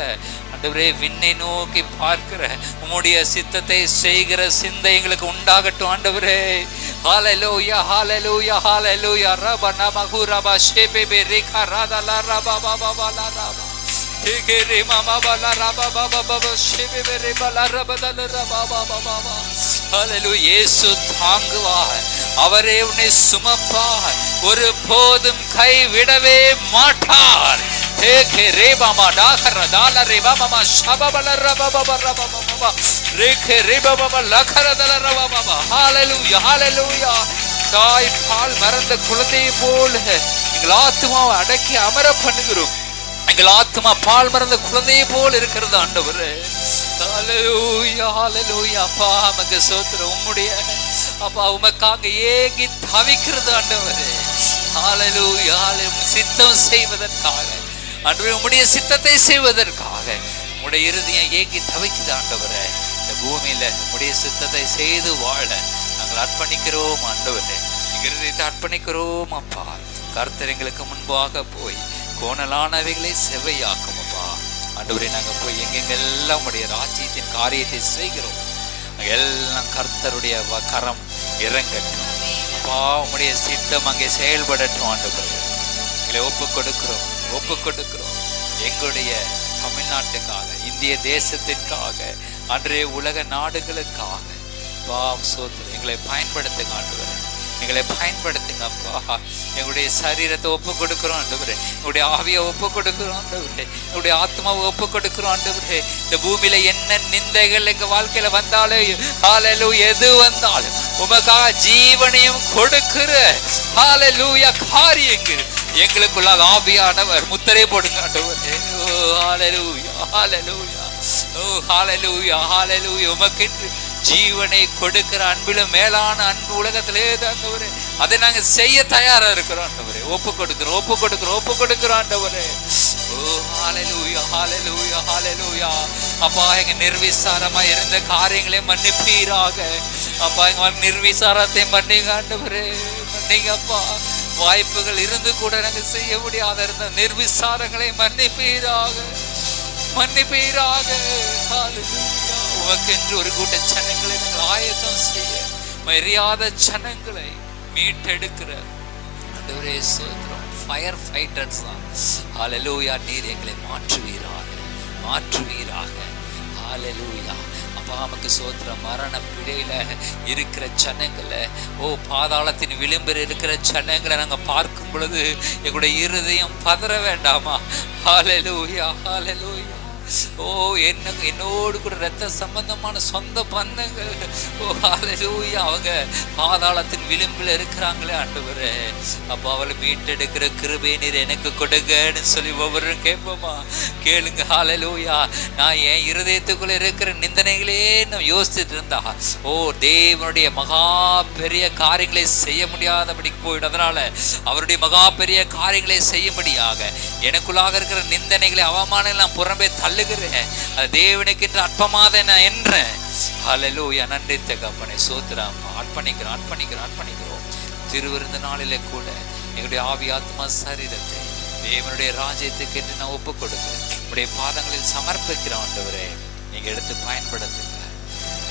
ஆண்டவரே. விண்ணை நோக்கி பார்க்கிற உம்முடைய சித்தத்தை செய்கிற சிந்தை எங்களுக்கு உண்டாகட்டும் ஆண்டவரே. ஹல்லேலூயா ஹல்லேலூயா ஹல்லேலூயா. ரப நமகு ரப ஷேபே ரேகா ராதா லா ரபா பாபா லா ரபா ஹேகே மாமா பல ரபா பாபா பாபா ஷேபே ரே பல ரபா தல ரபா பாபா பாபா. ஹல்லேலூயா. இயேசு தாங்குவார். அவரே உன்னை சுமப்பார். ஒரு போதும் கைவிடவே மாட்டார். ஏகே ரேபாமா டாகர தால ரேபாமா ஷபபல ரபபப ரபபப ரேகே ரேபாமா லகரதல ரபபப. ஹalleluya ஹalleluya. தாய் பால் மறந்த குழந்தையை போல எங்கள் ஆத்துமாவை அடக்கி அமர பண்ணுகிறோம். எங்கள் ஆத்துமா பால் மறந்த குழந்தையை போல் இருக்கிறது ஆண்டவரே. ஹalleluya ஹalleluya. அப்பா உமக்கு ஸ்தோத்திரம். உம்முடைய அப்பா உமக்காக ஏங்கி தவிக்கிறது ஆண்டவரே. ஹalleluya ஹalleluya. சித்தம் செய்வதற்காக ஆண்டவரே, உம்முடைய சித்தத்தை செய்வதற்காக உம்முடைய இருதயம் ஏங்கி தவிக்குது ஆண்டவரே. இந்த பூமியில உம்முடைய சித்தத்தை செய்து வாழ நாங்கள் அர்ப்பணிக்கிறோம் ஆண்டவரே. இருதயத்தை அர்ப்பணிக்கிறோம் அப்பா. கர்த்தர் எங்களுக்கு முன்பாக போய் கோணலானவைகளை செவ்வையாக்கும் அப்பா. ஆண்டவரே, நாங்கள் போய் எங்கெங்கெல்லாம் உம்முடைய ராஜ்யத்தின் காரியத்தை செய்கிறோம், எல்லாம் கர்த்தருடைய கரம் இறங்கட்டும் அப்பா. உம்முடைய சித்தம் அங்கே செயல்படட்டும் ஆண்டவரே. எங்களை ஒப்பு கொடுக்கிறோம் எங்களுடைய தமிழ்நாட்டுக்காக, இந்திய தேசத்திற்காக, அன்றைய உலக நாடுகளுக்காக சோத்திரம். எங்களை பயன்படுத்துங்க ஆண்டவரே, எங்களை பயன்படுத்துங்க அப்பா. எங்களுடைய சரீரத்தை ஒப்பு கொடுக்கிறோம் ஆண்டவரே, எங்களுடைய ஆவியை ஒப்பு கொடுக்கிறோம் ஆண்டவரே, எங்களுடைய ஆத்மாவை ஒப்பு கொடுக்கிறோம் ஆண்டவரே. இந்த பூமியில என்ன நிந்தைகள் எங்க வாழ்க்கையில வந்தாலும் ஹalleluya, எது வந்தாலும் உமக்காக ஜீவனையும் கொடுக்கிற ஹalleluya காரியங்கள் எங்களுக்குள்ளாக ஆவியானவர் முத்திரை போடுங்க ஆண்டவரே. ஓ ஹalleluya ஹalleluya. ஓ ஹalleluya ஹalleluya. உமக்கென்று ஜீவனை கொடுக்கிற அன்பிலும் மேலான அன்பு உலகத்திலே ஆண்டவரே, அதை நாங்க செய்ய தயாரா இருக்கிறோம் ஆண்டவரே. ஒப்பு கொடுக்கிறோம் ஆண்டவரே. ஓ ஹalleluya ஹalleluya ஹalleluya. அப்பா, எங்க நிர்விசாரமா இருந்த காரியங்களை மன்னிப்பீராக அப்பா. எங்க நிர்விசாரத்தை மன்னிங்க ஆண்டவரே, மன்னிங்க அப்பா. வாய்ப்புகள் இருந்து கூட நாங்க செய்ய முடியாத இருந்த நிர்விசாரங்களை மன்னிப்பீராக. உமக்கென்று ஒரு கூட்ட ஜனங்களை நாங்கள் ஆயத்தம் செய்ய, மரியாத ஜனங்களை மீட்டெடுக்கிற ஆண்டவரே சோத்திரம். ஃபயர் ஃபைட்டர்ஸ் தான் ஹalleluya. நீர் எங்களை மாற்றுவீராக ஹalleluya. அப்பா நமக்கு சோத்திரம். மரண பிடையில இருக்கிற ஜனங்களை, பாதாளத்தின் விளிம்பில் இருக்கிற ஜனங்களை நாங்க பார்க்கும் பொழுது எங்களுடைய இருதயம் பதற வேண்டாமா? ஹalleluya ஹalleluya. என்னோடு கூட ரத்த சம்பந்தமான சொந்த பந்தங்கள் ஹalleluya, அவங்க பாதாளத்தின் விளிம்பில் இருக்கிறாங்களே ஆண்டவரே. அப்போ அவளை மீட்டெடுக்கிற கிருபை நீர் எனக்கு கொடுங்கன்னு சொல்லி ஒவ்வொருவரும் கேட்போமா? கேளுங்க ஹalleluya. நான் என் இருதயத்துக்குள்ள இருக்கிற நிந்தனைகளே நான் யோசிச்சுட்டு இருந்தா தேவனுடைய மகா பெரிய காரியங்களை செய்ய முடியாதபடிக்கு போயிடும். அதனால அவருடைய மகா பெரிய காரியங்களை செய்யும்படியாக எனக்குள்ளாக இருக்கிற நிந்தனைகளை அவமானங்களை நான் புறம்பே தள்ளுகிறேன். அது தேவனுக்கு என்று அற்பமாத நான் என்றேன். ஹalleluya. நன்றி தகப்பனே, சோத்திரம். அர்ப்பணிக்கிறோம். திருவிருந்த நாளிலே கூட எங்களுடைய ஆவி ஆத்மா சரீரத்தை தேவனுடைய ராஜ்யத்துக்கு என்று நான் ஒப்புக் கொடுக்கிறேன். உடைய பாதங்களில் சமர்ப்பிக்கிறோம் ஆண்டவரே. நீங்க எடுத்து பயன்படுத்துங்க.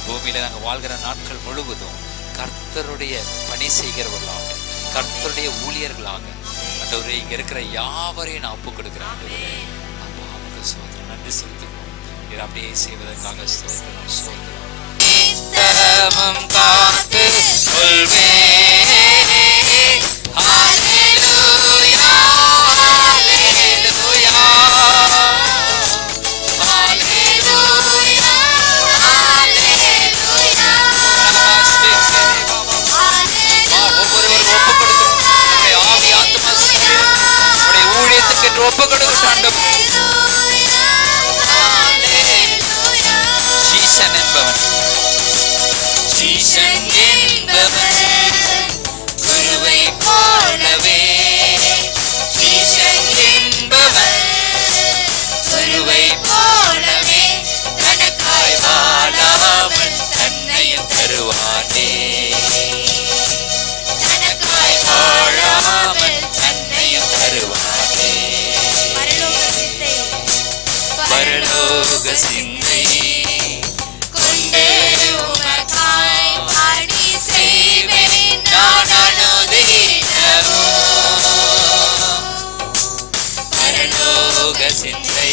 பூமியில நாங்கள் வாழ்கிற நாட்கள் முழுவதும் கர்த்தருடைய பணி செய்கிறவர்களாக, கர்த்தருடைய ஊழியர்களாக ஆண்டவரே, இங்க இருக்கிற யாவரையும் நான் ஒப்புக் கொடுக்கிறேன் ஆண்டவரே. அப்பா நமக்கு சோத்திரம். நன்றி செலுத்துகிறோம். நீர் அப்படியே செய்வதற்காக சோத்திரம். காத்து கொள்வேன். ஹalleluya ஹalleluya ஹalleluya ஹalleluya. ஒவ்வொருவரும் ஒப்பு கொடுக்கணும். ஆவி ஆத்மா சரீரம் ஊழியத்துக்கு என்று ஒப்பு கொடுக்கட்டும் ஆண்டவரே. சீசன் என்பவன் குருவை போலவே, சீசன் என்பவன் குருவை போலவே, தனக்காய் வாழாமல் தன்னையும் தருவானே. தனக்காய் வாழாமல் தன்னையும் தருவானே. பரலோக சிந்தை கொண்டு உமக்காய் பாடி செய்வேன் நான் அனுதினமும். பரலோக சிந்தை